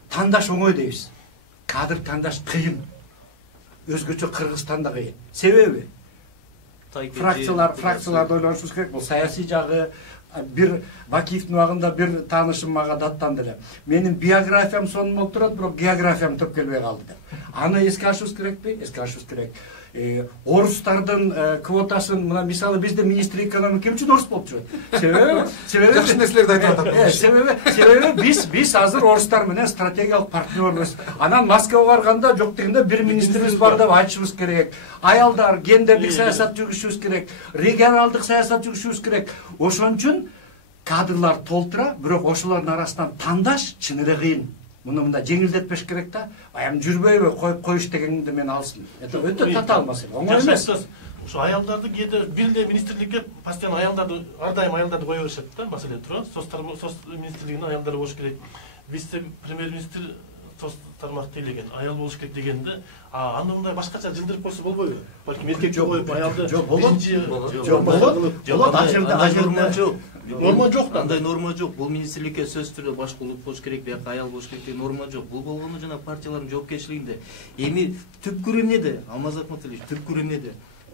Тандаш оңой дейбиз. Кадр тандаш кыйын. Өзгөчө Кыргызстанда кыйын. Себеби фракцияларды ойлонушубуз керек. Бул саясий жагы. Бир Бакиевдин убагында бир таанышым мага даттанды эле. Менин биографиям сонун болуп турат, бирок географиям туп келбей калды деп. Аны эске алышыбыз керекпи? Эске алышыбыз керек. Орустардын квотасын, мына мисалы бизде министр экономика ким үчүн орус болуп жүрөт? Себеби жакшы нерселерди айтып атат. Себеби биз азыр орустар менен стратегиялык партнербиз. Анан Москвага барганда жок дегенде бир министрибиз бар деп айтышыбыз керек. Аялдар гендердик саясат жүргүзүшүбүз керек, регионалдык саясат жүргүзүшүбүз керек. Ошон үчүн кадрлар толтура, бирок ошолордун арасынан тандаш чын эле кыйын. Муну мында жеңилдетпеш керек да. Аян жүрбөйбү коюп коюш дегенди мен алсын. Это өтө татаал маселе. Оңой эмес. Ошо аялдарды кээде бир эле министрликке постоянно аялдарды, ар дайым аялдарды кое беришет да, маселе туурабы? Соц министрлигинин аялдары болуш керек. Вице премьер-министр соц тармакты элеген аял болуш керек дегенде, аны мындай башкача жылдырып койсо болбойбу? Балким эркекти коюп аялды Жок, болот. Жок, болот. Норма жок да. Андай норма жок. Бул министрликке сөзсүз түрдө башка улут болуш керек, бияка аял болуш керек деген норма жок. Бул болгону жана партиялардын жоопкерчилигинде. Эми түпкүрү эмнеде? Алмаз Акматович, түпкүрү эмнеде?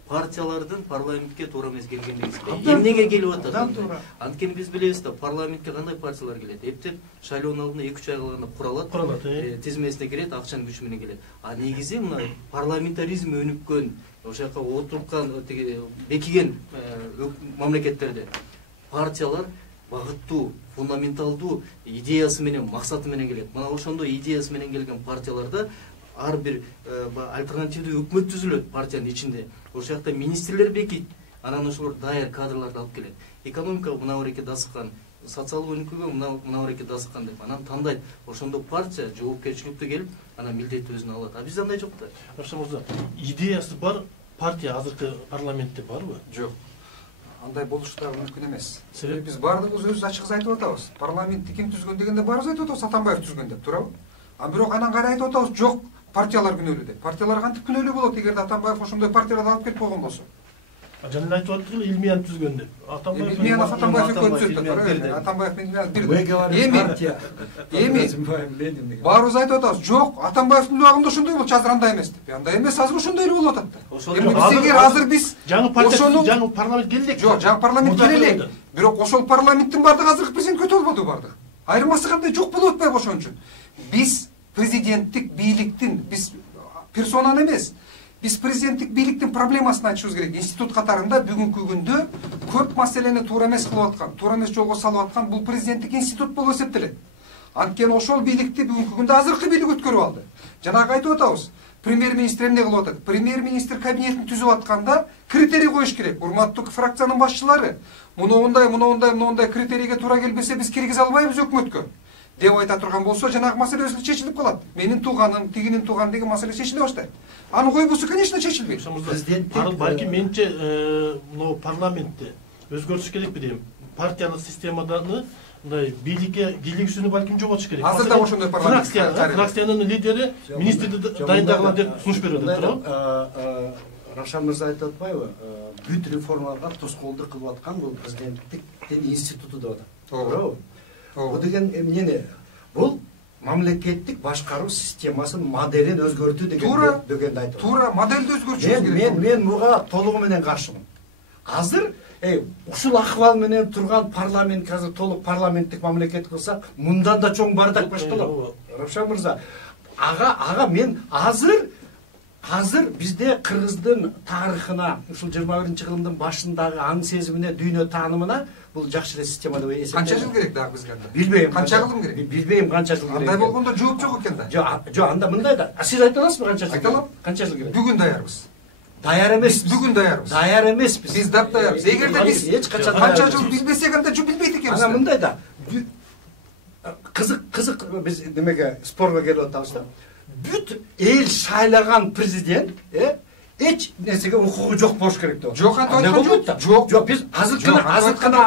Партиялардын парламентке туура эмес келгендиги. Эмнеге келип атат? Анткени биз билебиз да, парламентке кандай партиялар келет? Эптеп шайлоонун алдында 2-3 ай калганда куралат, тизмесине кирет, акчанын күчү менен келет. Негизи мына парламентаризм өнүккөн, ошол жака отурган, бекиген мамлекеттерде партиялар багыттуу, фундаменталдуу идеясы менен, максаты менен келет. Мына ошондой идеясы менен келген партияларда ар бир альтернативдүү өкмөт түзүлөт партиянын ичинде. Ошол жакта министрлер бекит, анан ошолор даяр кадрларды алып келет. Экономика мына беке дасыккан, социалдык өнүкүүгө мына беке дасыккан деп анан тандайт. Ошондо партия жоопкерчиликти келип, анан милдети өзүнө алат. А бизде андай жок да. Рашид мырза, идеясы бар партия азыркы парламентте барбы? Жок. Андай болушу да мүмкүн эмес. Себеп? Биз баардыгыбыз өзүбүз ачык айтып атабыз. Парламентти ким түзгөн дегенде баарыбыз айтып атабыз, Атамбаев түзгөн деп, туурабы? А бирок анан кайра айтып атабыз, жок, партиялар күнөөлүү деп. Партиялар кантип күнөөлүү болот эгерде Атамбаев ошондой партияларды алып келип койгон болсо? Жана айтып аттыр Илмияны түзгөн деп. Илмиянов Атамбаев экөө түзөт. Атамбаев менен бир. Эми баарыбыз айтып атабыз, жок, Атамбаевдин убагында ошондой болчу, азыр андай эмес деп. Андай эмес, азыр ошондой эле болуп атат да. Эми биз эгер азыр биз жаңы партия, жаңы парламент келдик. Жок, жаңы парламент келелек. Бирок ошол парламенттин бардыгы азыркы президент көтө албады бардыгы. Айырмасы кандай жок болуп атпайбы ошон үчүн? Биз президенттик бийликтин, биз персонаны эмес, биз президенттик бийликтин проблемасын айтышыбыз керек. Институт катарында бүгүнкү күндө көп маселени туура эмес кылып аткан, туура эмес жолго салып аткан бул президенттик институт болуп эсептелет. Анткени ошол бийликти бүгүнкү күндө азыркы бийлик өткөрүп алды. Жанагы айтып атабыз, премьер-министр эмне кылып атат? Премьер-министр кабинетин түзүп атканда критерий коюш керек. Урматтуу фракциянын башчылары, мындай критерийге туура келбесе биз киргизе албайбыз өкмөткө деп айта турган болсо, жанагы маселе өзү чечилип калат. Менин тууганым, тигинин тууганы деген маселе чечиле баштайт. Аны койбосо, конечно, чечилбейт. Балки менче мына парламентте өзгөртүш керекпи дейм. Партиялык системаданы мындай бийликке кийлигишүүнү балким жоготуш керек. Азыр да ошондой парламент. Фракциянын лидери министрди дайындагыла деп сунуш берип атат, туурабы? Равшан мырза айтып атпайбы? Бүт реформаларга тоскоолдук кылып аткан бул президенттик институту деп атат. Туурабы? Бул деген эмне? Бул мамлекеттик башкаруу системасын моделин өзгөртүү дегенди айтып. Туура, модельди өзгөртүш керек. Мен буга толугу менен каршымын. Азыр ушул акыбал менен турган парламент, азыр толук парламенттик мамлекет кылсак, мындан да чоң бардак башталат. Равшан мырза, ага мен азыр бизде кыргыздын тарыхына, ушул 21-кылымдын башындагы аң сезимине, дүйнө таанымына бул жакшы эле система деп эсептейм. Канча жыл керек дагы бизге? Билбейм. Канча кылым керек? Билбейм канча жыл керек. Андай болгондо жооп жок экен да. Жок, анда мындай да. Сиз айта аласызбы канча жыл? Айта алам. Канча жыл керек? Бүгүн даярбыз. Даяр эмеспиз. Бүгүн даярбыз. Даяр эмеспиз. Биз дап даярбыз. Эгерде биз канча жыл билбесек, анда билбейт экенбиз. Ана мындай да. Кызык биз немеге спорго келип атабыз да. Бүт эл шайлаган президент, эч нерсеге укугу жок болуш керек деп. Жок, антип болбойт да. Жок, биз азыркыны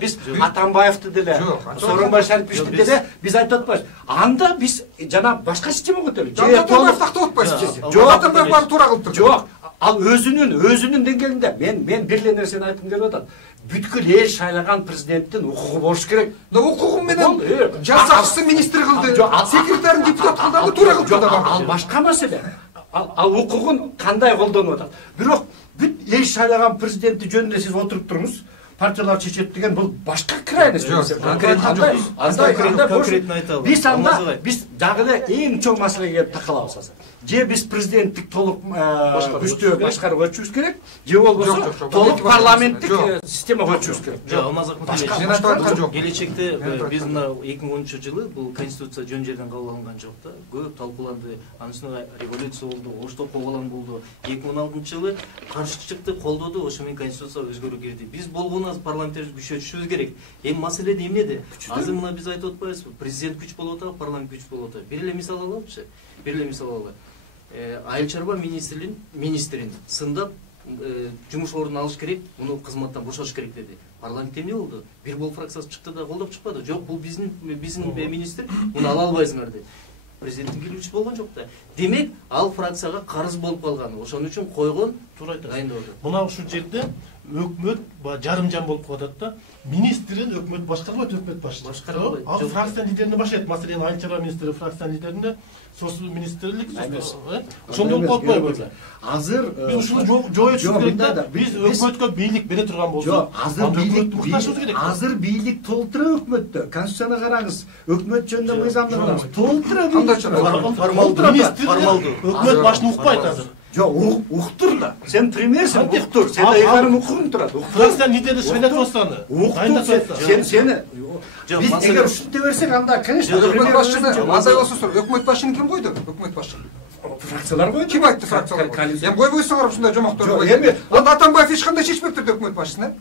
биз Атамбаевди деле, Сооронбай Шариповичти деле биз айтып атпайбыз. Анда биз жана башка система көтөрөлүк. Атамбаев тактап атпайсыз. Жок, Атамбаев баары туура кылып тур. Жок, ал өзүнүн деңгээлинде мен бир эле нерсени айткым келип атат. Бүткүл эл шайлаган президенттин укугу болуш керек. Укугу менен жасакчысы министр кылды, секретарын депутат кылды, анда туура кылып да бар. Ал башка маселе. Ал укугун кандай колдонуп атат. Бирок бүт эл шайлаган президентти жөнүндө сиз отуруп туруңуз, партиялар чечет деген бул башка крайность. Конкретно айталы. Биз дагы эле эң чоң маселеге такалабыз азыр. Же биз президенттик толук күчтүү башкарып өтүшүбүз керек, же болбосо толук парламенттик система өтүшүбүз керек. Жок, Алмаз Акматович, мен айтып аткан жок. Келечекте биз мына 2010-жылы бул конституция жөн жерден кабыл алынган жок да. Көп талкууланды, анын үстүнө революция болду, Ошто кобулан болду. 2016-жылы каршы чыкты, колдоду, ошо менен конституция өзгөрүү кирди. Биз болгону парламентте күчөтүшүбүз керек. Эми маселе эмнеде? Азыр мына биз айтып атпайбызбы? Президент күч болуп атабы, парламент күч болуп атабы? Бир эле мисал алалычы. Айыл чарба министрин сындап жумуш ордун алыш керек, муну кызматтан бошотуш керек деди. Парламентте эмне болду? Бир бол фракциясы чыкты да колдоп чыкпады. Жок, бул биздин министр, муну ала албайсыңар деди. Президенттин кирүүчүсү болгон жок да. Демек, ал фракцияга карыз болуп калган. Ошон үчүн койгон, туура айтасыз. дайындоодо. Мына ушул жерде өкмөт жарым-жан болуп калат да. Министрин өкмөт башкарбайт, өкмөт башкарбайт. Ал фракциянын лидерине башкарат. Маселен, айыл чарба министри фракциянын лидерине, соц министрлик, ошондой болуп калбайбы? Азыр биз ушуну жоюшубуз керек да. Биз өкмөткө бийлик бере турган болсок, азыр бийлик толтура өкмөттө. Конституцияны караңыз. Өкмөт жөнүндө мыйзамды караңыз. Толтура формалдуу. Өкмөт башын укпайт азыр. Жок, уктур да. Сен премьерсиң, уктур. Сен айгарым укугуң турат. Франциядан неделе шайлатып атсаны. Сени биз эгер ушинте берсек, анда, конечно, өкмөт башчыны андай болсо сур. Өкмөт башчыны ким койду? Өкмөт башчыны. Фракциялар койду. Ким айтты фракциялар? Эми койбойсуңар ушундай жомокторду койду. Эми Атамбаев эч кандай чечпептир өкмөт башчысын.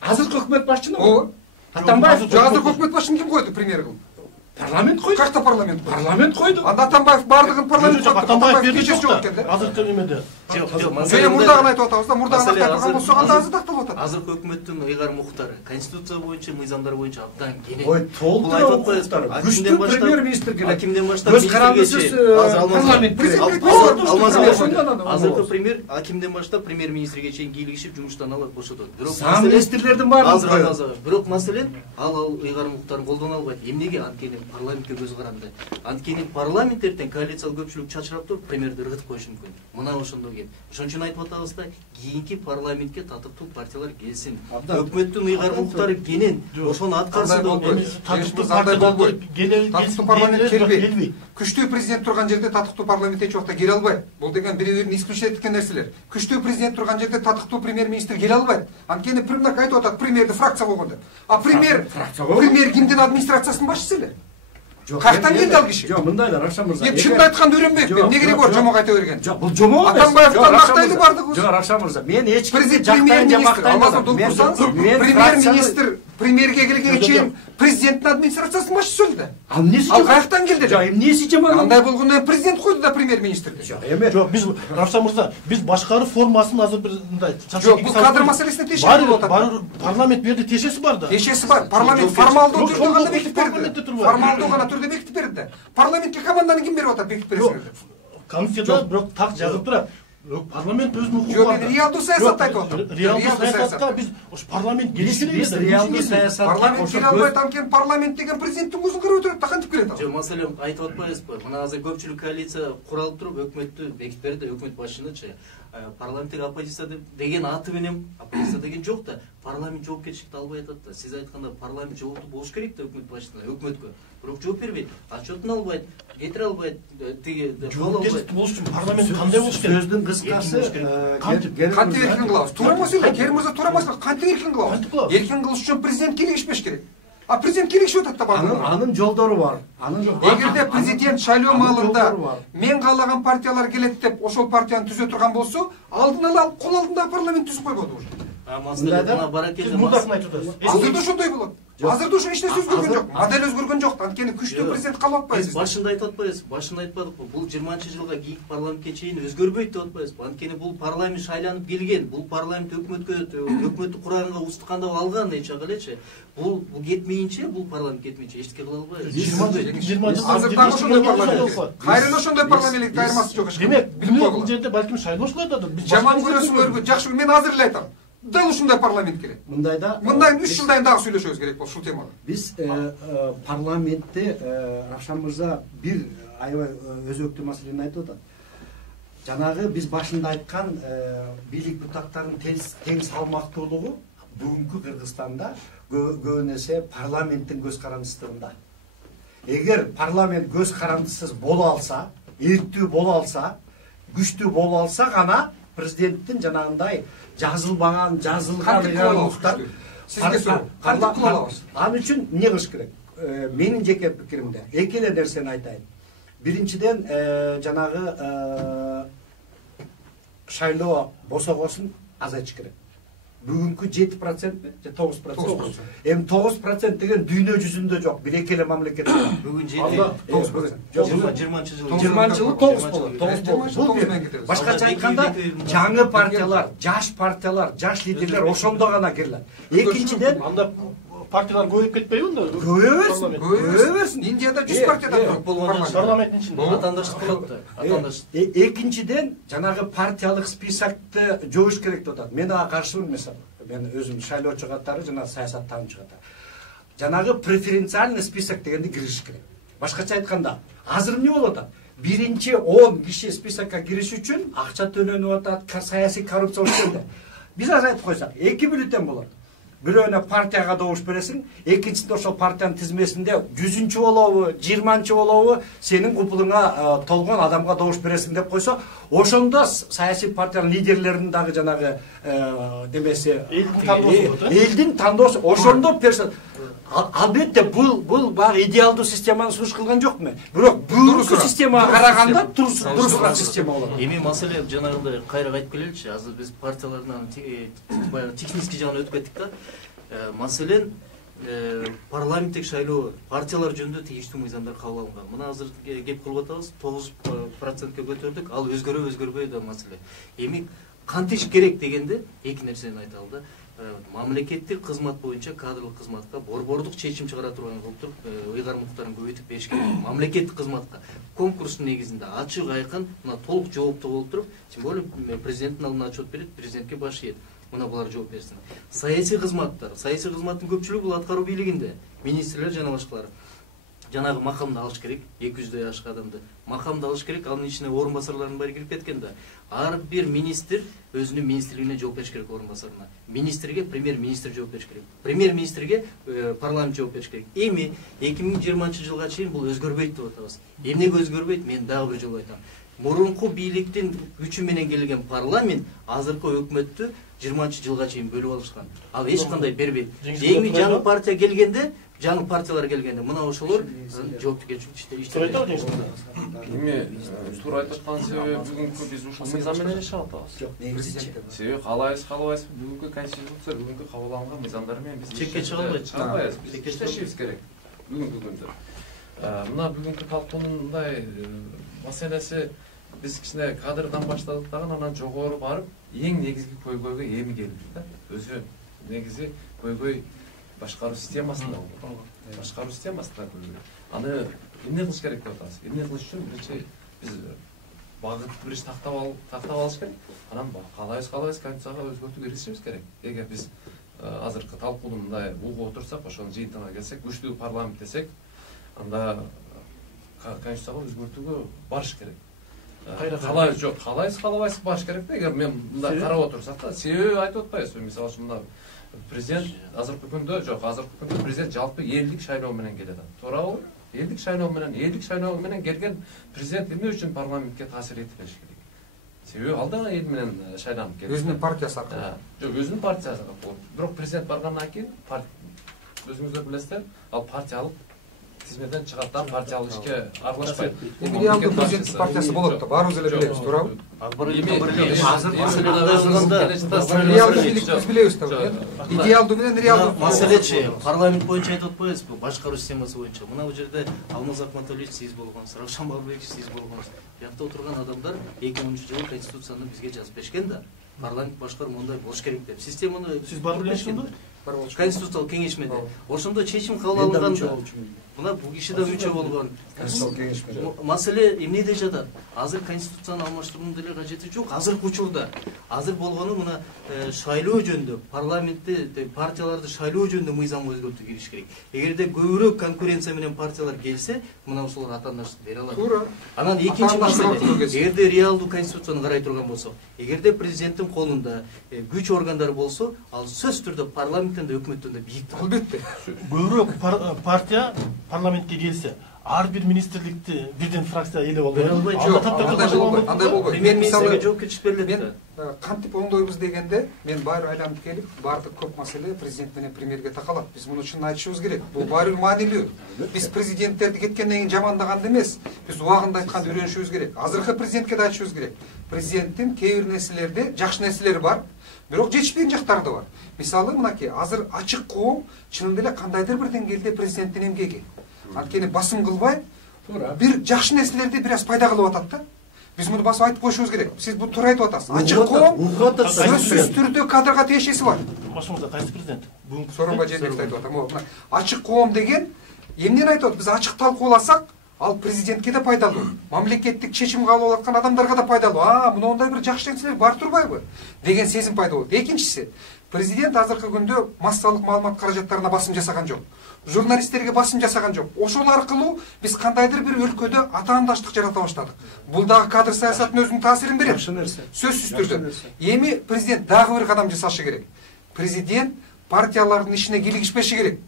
Азыркы өкмөт башчыны? Ооба. Атамбаев азыркы өкмөт башчыны ким койду премьер кылып? Парламент койду. Кашта парламент? Парламент койду. Анда Атамбаев бардыгын парламент койду. Атамбаев берди кечеси жок жок экен да. да. Азыркы немеде. Жана мурдагын айтып атабыз да, мурдагын айтып турган болсо анда азыр такталып атат. Азыркы өкмөттүн ыйгарым укуктары конституция боюнча, мыйзамдар боюнча абдан кенен. Ой, толтура укуктар. Күчтүү премьер-министр керек. Акимден баштап Көз карандысыз парламент. Азыркы премьер акимден баштап премьер-министрге чейин кийлигишип жумуштан алат, бошотот. Зам министрлердин баары. Бирок маселен ал ыйгарым укуктарын колдоно албайт. Эмнеге? Анткени парламентке көз каранды. Анткени парламент эртең коалициялык көпчүлүк чачырап туруп премьерди ыргытып коюшу мүмкүн. Мына ошондо экен. Ошон үчүн айтып атабыз да, кийинки парламентке татыктуу партиялар келсин. Өкмөттүн ыйгарым укуктары кенен. Ошону аткарсын деп. Татыктуу парламент келбейт. Күчтүү президент турган жерде татыктуу парламент эч убакта келе албайт. Бул деген бири-бирин исключать эткен нерселер. Күчтүү президент турган жерде татыктуу премьер-министр келе албайт. Анткени премьер айтып атат, премьерди фракция койгон деп. А премьер кимдин администрациясынын башчысы эле? Каяктан келди ал киши? Жок, мындай да, Рахшан мырза. Эми чынды айтканды үйрөнбөйүк. Эмне керек бар жомок айта берген? Жок, бул жомок эмес. Атамбаевдин мактайды бардыгыбыз. Жок, Рахшан мырза, мен эч президент премьер-министр алмаздан долбурсаңыз, премьер-министр премьерге келгенге чейин президенттин администрациясынын башчысы өлдү. Ал эмнеси? Ал каяктан келди? Жок, эмнеси жаман? Андай болгондо президент койду да премьер-министрди. Жок, эми. Жок, биз Рахшан мырза, биз башкаруу формасын азыр бир мындай Жок, бул кадр маселесине тиешеси болуп атат. Бар, парламент берди, тиешеси бар да. Тиешеси бар. Парламент формалдуу түрдө гана бекитип берди. Формалдуу гана түрдө бекитип берди. Парламентке команданы ким берип атат бекитип бересиңер? Комиссияда бирок так жазып турат. Парламент өзүнүн укугу Жок, бар. реалдуу саясатты айтып атат. Реалдуу саясатта биз ош парламент келиши керек. Биз реалдуу саясат парламент келе албайт, анткени парламент деген президенттин көзүн көрүп отурат да, кантип келет ал? Жок, маселен айтып атпайбызбы? Мына азыр көпчүлүк коалиция куралып туруп өкмөттү бекитип берди, өкмөт башчынычы. Парламенттик оппозиция деген аты менен оппозиция деген жок да, парламент жоопкерчиликти албай атат да. Сиз айтканда парламент жооптуу болуш керек да өкмөт башчысына, өкмөткө. Бирок жооп бербейт, отчетун албайт, кетире албайт, тиги жоопкерчилик болуш үчүн парламент кандай болуш керек? Сөздүн кыскасы кантип эркин кылабыз? Туура маселе, Керим мырза туура маселе. Кантип эркин кылабыз? Эркин кылыш үчүн президент келишпеш керек. А президент келишип атат да бардыгы. Анын жолдору бар. Эгерде президент шайлоо маалында мен каалаган партиялар келет деп ошол партияны түзө турган болсо, алдын ала кол алдындагы парламент түзүп койбоду уже. Мурдасын айтып атасыз. Азыр да ошондой болот. Азыр да ошо эч нерсе өзгөргөн жок. Модель өзгөргөн жок. Анткени күчтүү президент калып атпайбыз. Биз башында айтып атпайбыз, башында айтпадыкпы? Бул 20-жылга кийинки парламентке чейин өзгөрбөйт деп атпайбызбы? Анткени бул парламент шайланып келген, бул парламент өкмөттү кураганга устук кандап алган эч ак элечи. Бул кетмейинче, бул парламент кетмейинче эчтеке кыла албайбыз. 20 жыл азыр дагы ошондой парламент. Кайрын ошондой парламенттик айырмасы жок эч. Демек, бул жерде балким шайлоочулар да. Жаман көрөсүңөрбү? Жакшы, мен азыр эле айтам. Дал ушундай парламент керек. Мындайда 3 жылдан дагы сүйлөшөбүз керек болуп ушул темада. Биз парламентте Рахшан мырза бир аябай өзөктүү маселени айтып атат. Жанагы биз башында айткан бийлик бутактарынын тең салмактуулугу бүгүнкү Кыргызстанда көбүн эсе парламенттин көз карандысындагында. Эгер парламент көз карандысыз боло алса, эрктүү боло алса, күчтүү боло алса гана президенттин жанагындай жазылган уктар сизге суроо. Кантип кыла алабыз? Ал үчүн эмне кылыш керек? Менин жеке пикиримде эки эле нерсени айтайын. Биринчиден жанагы шайлоо босогосун азайтыш керек. Бүгүнкү 7%, 9%. Эми 9% деген дүйнө жүзүндө жок. Бир эки эле мамлекет. Бүгүн 9%. 20-жылы 9 болот. Башкача айтканда, жаңы партиялар, жаш партиялар, жаш лидерлер ошондо гана кирилет. Экинчиден, анда партиялар көбөйүп кетпейби онда? Көбөйө берсин. Индияда 100 партиядан болгондон парламенттин ичинде атаандаштык болот да. Атаандаштык. Экинчиден, жанагы партиялык списокты жоош керек деп атат. Мен ага каршымын мисалы. Мен өзүм шайлоочу катары жана саясаттануучу катары. Жанагы преференциальный список дегенди кириш керек. Башкача айтканда, азыр эмне болуп атат? Биринчи 10 киши списокко кириш үчүн акча төлөнүп атат, саясий коррупция болуп. Биз азыр айтып койсок, 2 бюллетен болот. бирөөнө партияга добуш бересиң, экинчисинде ошол партиянын тизмесинде 100-чү болобу, 20-чы болобу сенин купулуңа толгон адамга добуш бересиң деп койсо, ошондо саясий партиянын лидерлеринин дагы жанагы демеси элдин тандоосу ошондо албетте бул баягы идеалдуу системаны сунуш кылган жокмун. Бирок бүгүнкү системага караганда дурусураак система болот. Эми маселе жанагындай кайра кайтып келеличи. Азыр биз партиялардан баягы технический жагына өтүп кеттик да. Маселен парламенттик шайлоо партиялар жөнүндө тийиштүү мыйзамдар кабыл алынган. Мына азыр кеп кылып атабыз, 9%ке көтөрдүк. Ал өзгөрбөй да маселе. Эми кантиш керек дегенде эки нерсени айталы да. Мамлекеттик кызмат боюнча кадрлык кызматка борбордук чечим чыгара турган кылып туруп ыйгарымдыктарын көбөйтүп бериш керек. Мамлекеттик кызматка конкурстун негизинде ачык айкын, мына толук жооптуу болуп туруп, тем более президенттин алдына отчет берет, президентке баш ийет. Мына булар жооп берсин. Саясий кызматтар, саясий кызматтын көпчүлүгү бул аткаруу бийлигинде, министрлер жана башкалар. Жанагы макамды алыш керек, 200дей ашык адамды макамды алыш керек, анын ичине орун басарлардын баары кирип кеткен да. Ар бир министр өзүнүн министрлигине жооп бериш керек орун басарына. Министрге премьер-министр жооп бериш керек. Премьер-министрге парламент жооп бериш керек. Эми 2020-жылга чейин бул өзгөрбөйт деп атабыз. Эмнеге өзгөрбөйт? Мен дагы бир жолу айтам. Мурунку бийликтин күчү менен келген парламент азыркы өкмөттү 20-жылга чейин бөлүп алышкан. Ал эч кандай бербейт. Эми жаңы партия келгенде, жаңы партиялар келгенде мына ошолор жооптукерчиликти иштейт. Эми туура айтып аткан себеби бүгүнкү биз ушул мыйзам менен иштеп атабыз. Жок, негизинчи. Себеби каалайбыз, бүгүнкү конституция, бүгүнкү кабыл алынган мыйзамдар менен биз чекке чыга албайбыз. Биз иштешибиз керек бүгүнкү күндө. Мына бүгүнкү талкуундай маселеси биз кичине кадрдан баштадык дагы, анан жогору барып, эң негизги көйгөйгө эми келдик да. Өзү негизи көйгөй башкаруу системасында болду. Башкаруу системасында көйгөй. Аны эмне кылыш керек деп атабыз? Эмне кылыш үчүн биринчи биз багыт бириш тактап алыш керек. Анан каалайбыз конституцияга өзгөртүү киргизишибиз керек. Эгер биз азыркы талкууну мындай угуп отурсак, ошонун жыйынтыгына келсек, күчтүү парламент десек, анда конституцияга өзгөртүүгө барыш керек. Каалайбыз барыш керек да. Эгер мен мындай карап отурсак да, себеби айтып атпайбызбы? Мисалы үчүн мына президент азыркы күндө президент жалпы элдик шайлоо менен келет. Туурабы? Элдик шайлоо менен келген президент эмне үчүн парламентке таасир этип бериш керек? Себеби ал да эл менен шайланып келет. Өзүнүн партиясы аркылуу. Жок, өзүнүн партиясы аркылуу. Бирок президент баргандан кийин өзүңүздөр билесиздер, ал партиялык тизмеден чыгат да, партиялык ишке аралашпайт. Эми реалдуу президенттик партиясы болот да, баарыбыз эле билебиз, туурабы? Реалдуу бийлик биз билебиз да. Идеалдуу менен реалдуу. Маселечи парламент боюнча айтып атпайбызбы? Башкаруу системасы боюнча. Мына бул жерде Алмаз Акматович сиз болгонсуз, Равшан Бабаевич сиз болгонсуз. Буякта отурган адамдар 2010-жылы конституцияны бизге жазып беришкен да. Парламент башкаруу мындай болуш керек деп. Системаны Сиз барып элеңизби? Конституциялык кеңешмеде. Ошондо чечим кабыл алынганда мына бул киши да мүчө болгон. Маселе эмнеде жатат? Азыр конституцияны алмаштыруунун деле кажети жок. Азыркы учурда азыр болгону мына шайлоо жөнүндө, парламентте партияларды шайлоо жөнүндө мыйзам өзгөртүү кириш керек. Эгерде көбүрөөк конкуренция менен партиялар келсе, мына ошолор атаандаштык бере алат. Туура. Анан экинчи маселе, эгерде реалдуу конституцияны карай турган болсок, эгерде президенттин колунда күч органдары болсо, ал сөзсүз түрдө парламенттен да өкмөттөн да бийик. Албетте. Көбүрөөк партия парламентке келсе, ар бир министрликти бирден фракция ээлеп албайбы? Андай болбойт. Премьер-министрге жоопкерчилик берилет. Мен кантип оңдойбуз дегенде, мен баары айланып келип, баардык көп маселе президент менен премьерге такалат. Биз муну чын айтышыбыз керек. Бул баары маанилүү. Биз президенттерди кеткенден кийин жамандаганды эмес. Биз убагында айтканды үйрөнүшүбүз керек. Азыркы президентке да айтышыбыз керек. Президенттин кээ бир нерселерде жакшы нерселери бар, бирок жетишпеген жактары да бар. Мисалы, мынакей, азыр ачык коом чынында эле кандайдыр бир деңгээлде президенттин эмгеги. Анткени басым кылбай, бир жакшы нерселерди бир аз пайда кылып атат да. Биз муну басып айтып коюшубуз керек. Сиз бул туура айтып атасыз. Ачык коом сөзсүз түрдө кадрга тиешеси бар. Башыңызда кайсы президент? Бүгүнкү Сооронбай Жээнбековду айтып атам. Ачык коом деген эмнени айтып атат? Биз ачык талкууласак, ал президентке да пайдалуу, мамлекеттик чечим кабыл алып аткан адамдарга да пайдалуу. Мындай бир жакшы нерселер бар турбайбы деген сезим пайда болот. Экинчиси, президент азыркы күндө массалык маалымат каражаттарына басым жасаган жок. Журналисттерге басым жасаган жок. Ошол аркылуу биз кандайдыр бир өлкөдө атаандаштык жарата баштадык. Бул дагы кадр саясатына өзүнүн таасирин берет. Сөзсүз түрдө. Эми президент дагы бир кадам жасашы керек. Президент партиялардын ишине кийлигишпеши керек.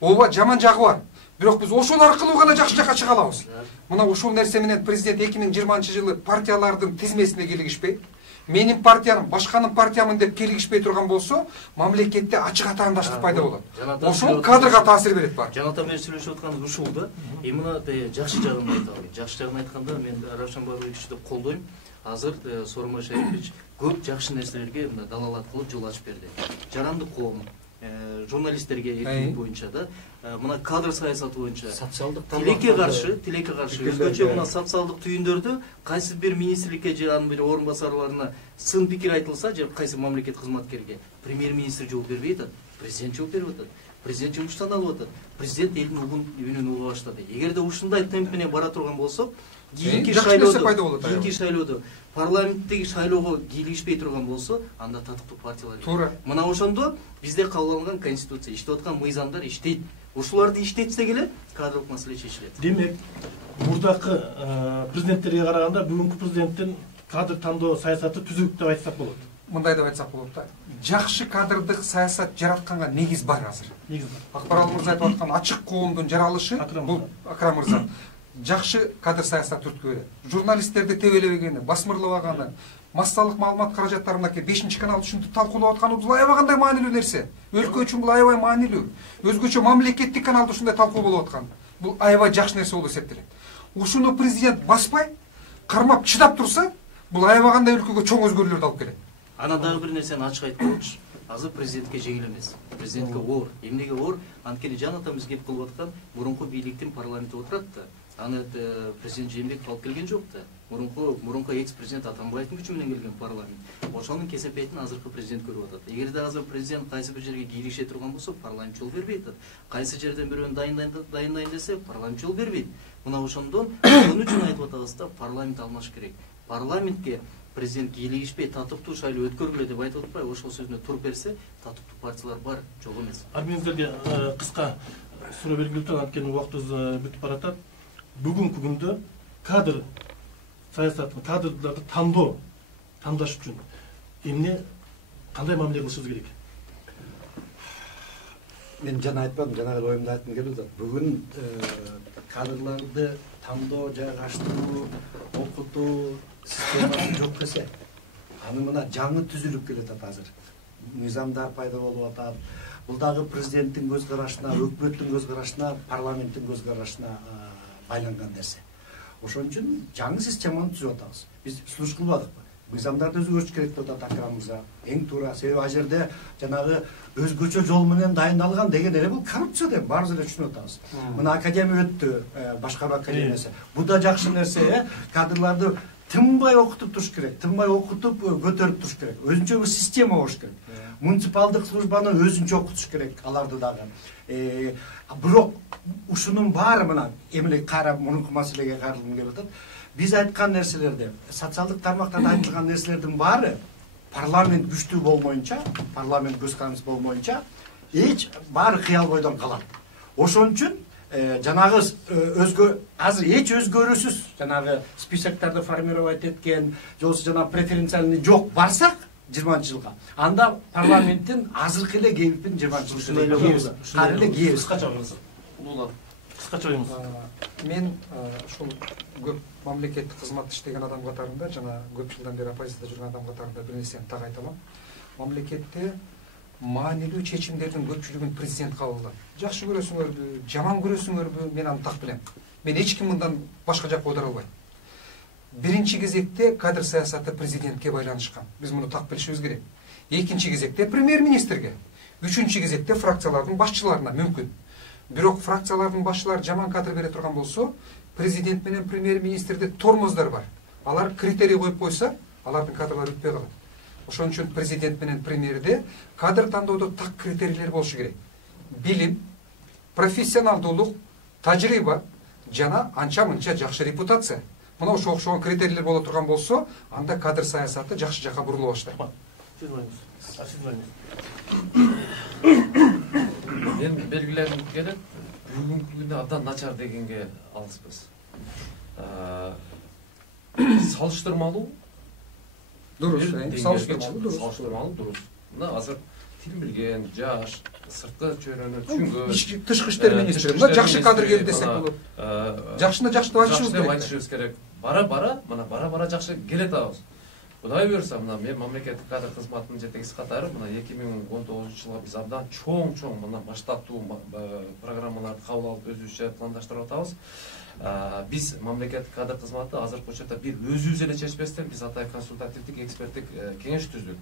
Ооба жаман жагы бар. Бирок биз ошол аркылуу гана жакшы жакка чыга алабыз. Мына ушул нерсе менен президент 2020-жылы партиялардын тизмесине кийлигишпей, менин партиям башканын партиямын деп кийлигишпей турган болсо, мамлекетте ачык атаандаштык пайда болот. Ошол кадрга таасир берет бар. Жаната менен сүйлөшүп атканыбыз ушул да. Мына жакшы жагын айталы. Жакшы жагын айтканда мен Равшан Бабыровичти колдойм. Азыр Сооронбай Шарипович көп жакшы нерселерге мына далалат кылып жол ачып берди. Жарандык коом, журналисттерге эркиндик боюнча да, мына кадр саясаты боюнча социалдык тилекке каршы өзгөчө мына социалдык түйүндөрдү кайсы бир министрликке же анын бир орун басарларына сын пикир айтылса, же кайсы мамлекет кызматкерге премьер-министр жооп бербей атат, президент жооп берип атат, президент жумуштан алып атат, президент элдин үбүнөн угула баштады. Эгерде ушундай темп менен бара турган болсок, кийинки шайлоодо парламенттеги шайлоого кийлигишпей турган болсо, анда татыктуу партиялар. Туура. Мына ошондо бизде кабыл алынган конституция, иштеп аткан мыйзамдар иштейт. Ушуларды иштетсе келе кадрлык маселе чечилет. Демек, мурдакы президенттерге караганда бүгүнкү президенттин кадр тандоо саясаты түзүк деп айтсак болот. Мындай деп айтсак болот да. Жакшы кадрдык саясат жаратканга негиз бар азыр. Негиз бар. Акбарал мырза айтып аткан ачык коомдун жаралышы бул Акрам мырза. Жакшы кадр саясат түрткү берет. Журналисттерди тебелебегени, басмырлабаганы, массалык маалымат каражаттарындагы 5-канал үчүн талкуулап атканыбыз бул аябагандай маанилүү нерсе. Өлкө үчүн бул аябай маанилүү. Өзгөчө мамлекеттик каналда ушундай талкуу болуп аткан. Бул аябай жакшы нерсе болуп эсептелет. Ушуну президент баспай, кармап чыдап турса, бул аябагандай өлкөгө чоң өзгөрүүлөрдү алып келет. Анан дагы бир нерсени ачык айтып коелучу. Азыр президентке жеңил эмес. Президентке оор. Эмнеге оор? Анткени жаната биз кеп кылып аткан мурунку бийликтин парламенти отурат да. Аны президент Жээнбеков алып келген жок да. Мурунку экс-президент Атамбаевдин күчү менен келген парламент. Ошонун кесепетин азыркы президент көрүп атат. Эгерде азыр президент кайсы бир жерге кийлигише турган болсо, парламент жол бербей атат. Кайсы жерден бирөөнү дайындайын десе, парламент жол бербейт. Мына ошондон ошон үчүн айтып атабыз да, парламент алмаш керек. Парламентке президент кийлигишпей татыктуу шайлоо өткөргүлө деп айтып атпайбы, ошол сөзүнө туруп берсе, татыктуу партиялар бар, жок эмес. Армиңиздерге кыска суроо бергиле турат, анткени убактыбыз бүтүп баратат. Бүгүнкү күндө кадр саясатын, кадрдарды тандаш үчүн эмне, кандай мамиле кылышыбыз керек? Мен жана айтпадым, жанагы оюмду айткым келип атат. Бүгүн кадрларды тандоо, жайгаштыруу, окутуу системасы жок десе, аны мына жаңы түзүлүп келатат азыр. Мыйзамдар пайда болуп атат. Бул дагы президенттин көз карашына, өкмөттүн көз карашына, парламенттин көз карашына байланган нерсе. Ошон үчүн жаңы системаны түзүп атабыз. Биз слуш кылбадыкпы? Мыйзамдарды өзгөртүш керек деп атат Акрам мырза. Эң туура, себеби ал жерде жанагы өзгөчө жол менен дайындалган деген эле бул коррупция деп баарыбыз эле түшүнүп атабыз. Мына академия өттү, башкаруу академиясы. Бул да жакшы нерсе, кадрларды тынбай окутуп туруш керек, тынбай окутуп көтөрүп туруш керек. Өзүнчө бир система болуш керек. Муниципалдык службаны өзүнчө окутуш керек аларды дагы. Бирок ушунун баары мына эмне кайра мурунку маселеге кайрылгым келип атат. Биз айткан нерселерде, социалдык тармактарда айтылган нерселердин баары парламент күчтүү болмоюнча, парламент көз каранды болмоюнча, баары кыял бойдон калат. Ошон үчүн жанагы азыр өзгөрүүсүз жанагы списоктарды формировать эткен, жолсу жана преференциальный жок барсак 20-жылга, анда парламенттин азыркы эле кебипин 20-жылга кайра эле кебиз. Кыскача оюңуз. Мен ушул көп мамлекеттик кызматты иштеген адам катарында, жана көп жылдан бери оппозицияда жүргөн адам катарында бир нерсени так айта алам. Мамлекетте маанилүү чечимдердин көпчүлүгүн президент кабылдайт. Жакшы көрөсүңөрбү, жаман көрөсүңөрбү, мен аны так билем. Мен эч ким мындан башка жакка отура албайт. Биринчи кезекте кадр саясаты президентке байланышкан. Биз муну так билишибиз керек. Экинчи кезекте премьер-министрге. Үчүнчү кезекте фракциялардын башчыларына мүмкүн. Бирок фракциялардын башчылары жаман кадр бере турган болсо, президент менен премьер-министрде тормоздар бар. Алар критерий коюп койсо, алардын кадрлары өтпөй калат. Ошон үчүн президент менен премьерде кадр тандоодо так критерийлер болушу керек. Билим, профессионалдуулук, тажрыйба жана анча-мынча жакшы репутация. Мына ошо окшогон критерийлер боло турган болсо, анда кадр саясаты жакшы жакка бурулуп баштайт. Мен белгилегим келет, бүгүнкү күндө абдан начар дегенге алыспыз. Салыштырмалуу дурус, салыштырмалуу дурус. Мына азыр тил билген, жаш, сырткы чөйрөнү түшүнгөн, тышкы иштер министри жакшы кадр келди десек болот. Жакшыны жакшы деп айтышыбыз керек. Бара жакшы келе атабыз. Кудай буюрса, мына мен мамлекеттик кадр кызматынын жетекчиси катары мына 2019-жылга биз абдан чоң мына масштабтуу программаларды кабыл алып өзүбүзчө пландаштырып атабыз. Биз мамлекеттик кадр кызматы азыркы учурда бир өзүбүз эле чечпестен биз атай консультативдик эксперттик кеңеш түздүк.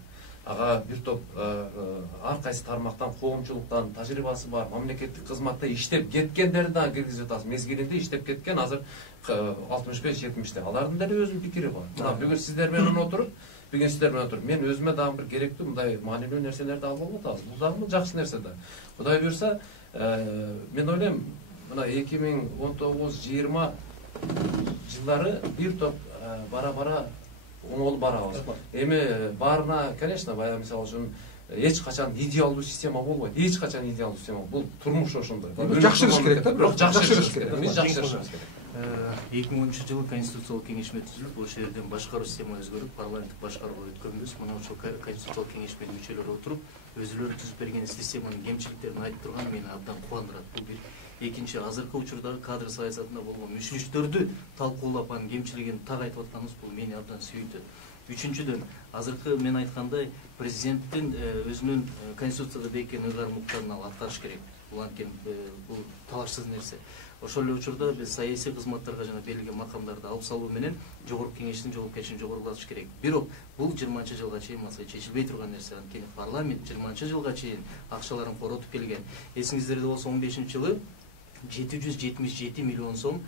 Ага бир топ ар кайсы тармактан, коомчулуктан тажрыйбасы бар, мамлекеттик кызматта иштеп кеткендерди да киргизип атабыз. Мезгилинде иштеп кеткен азыр 65-70те. Алардын деле өзүнүн пикири бар. Мына бүгүн сиздер менен отуруп, мен өзүмө дагы бир керектүү мындай маанилүү нерселерди алып атабыз. Бул дагы жакшы нерсе да. Кудай буюрса, мен ойлойм, мына 2019-20 жылдары бир топ бара оңолуп барабыз. Эми баарына, конечно, баягы мисалы үчүн эч качан идеалдуу система болбойт. Эч качан идеалдуу система. Бул турмуш ошондой. Жакшырыш керек да, бирок жакшырыш керек. 2010-жылы Конституциялык кеңешме түзүлүп, ошол жерден башкаруу система өзгөрүп, парламенттик башкарууга өткөнбүз. Мына ошол Конституциялык кеңешменин мүчөлөрү отуруп, өзүлөрү түзүп берген системанын кемчиликтерин айтып турган мени абдан кубандырат. Бул бир. Экинчи, азыркы учурдагы кадр саясатында болгон мүшүнчтөрдү талкуулап анын кемчилигин так айтып атканыбыз бул мени абдан сүйүндүрөт. Үчүнчүдөн, азыркы мен айткандай президенттин өзүнүн конституцияда бекиткен ыйгарым укуктарын алып аткарыш керек. Бул анткени бул талашсыз нерсе. Ошол эле учурда биз саясий кызматтарга жана берилген макамдарды алып салуу менен жогорку кеңештин жоопкерчилигин жогорулатыш керек. Бирок бул 20-жылга чейин маселе чечилбей турган нерсе. Анткени парламент 20-жылга чейин акчаларын коротуп келген. Эсиңиздерде болсо 15-жылы 777 миллион сом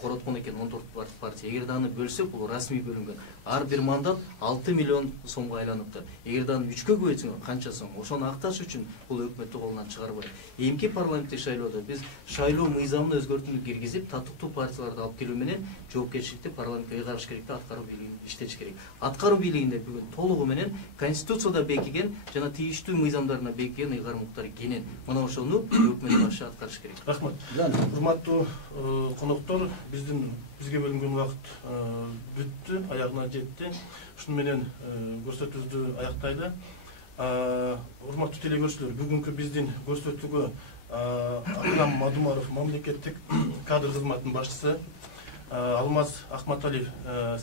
короткон экен 14 партия. Эгерде аны бөлсөк, бул расмий бөлүнгөн. Ар бир мандат 6 миллион сомго айланыптыр. Эгерде аны 3кө көбөйтсөң, канча сом? Ошону акташ үчүн бул өкмөттү колунан чыгарбайт. Эмки парламенттик шайлоодо биз шайлоо мыйзамына өзгөртүүлүк киргизип, татыктуу партияларды алып келүү менен жоопкерчиликти парламентке ыйгарыш керек да, аткаруу бийлигин иштетиш керек. Аткаруу бийлигинде бүгүн толугу менен конституцияда бекиген жана тийиштүү мыйзамдарына бекиген ыйгарым укуктар кенен. Мына ошону өкмөт башы аткарыш керек. Рахмат. Урматтуу коноктор, бизге бөлүнгөн убакыт бүттү, аягына жетти. Ушуну менен көрсөтүүбүздү аяктайлы. Урматтуу телекөрүүчүлөр, бүгүнкү биздин көрсөтүүгө Акрам Мадумаров мамлекеттик кадр кызматынын башчысы, Алмаз Акматалиев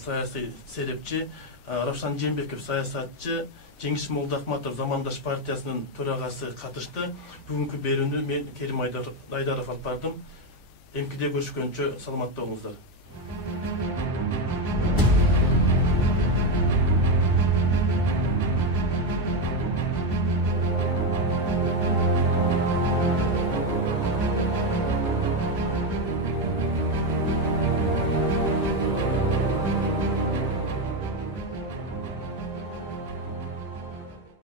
саясий серепчи, Равшан Жээнбеков саясатчы, Жеңиш Молдахматов Замандаш партиясынын төрагасы катышты. Бүгүнкү берүүнү мен Керим Айдаров алып бардым. Эмкиде көрүшкөнчө саламатта болуңуздар.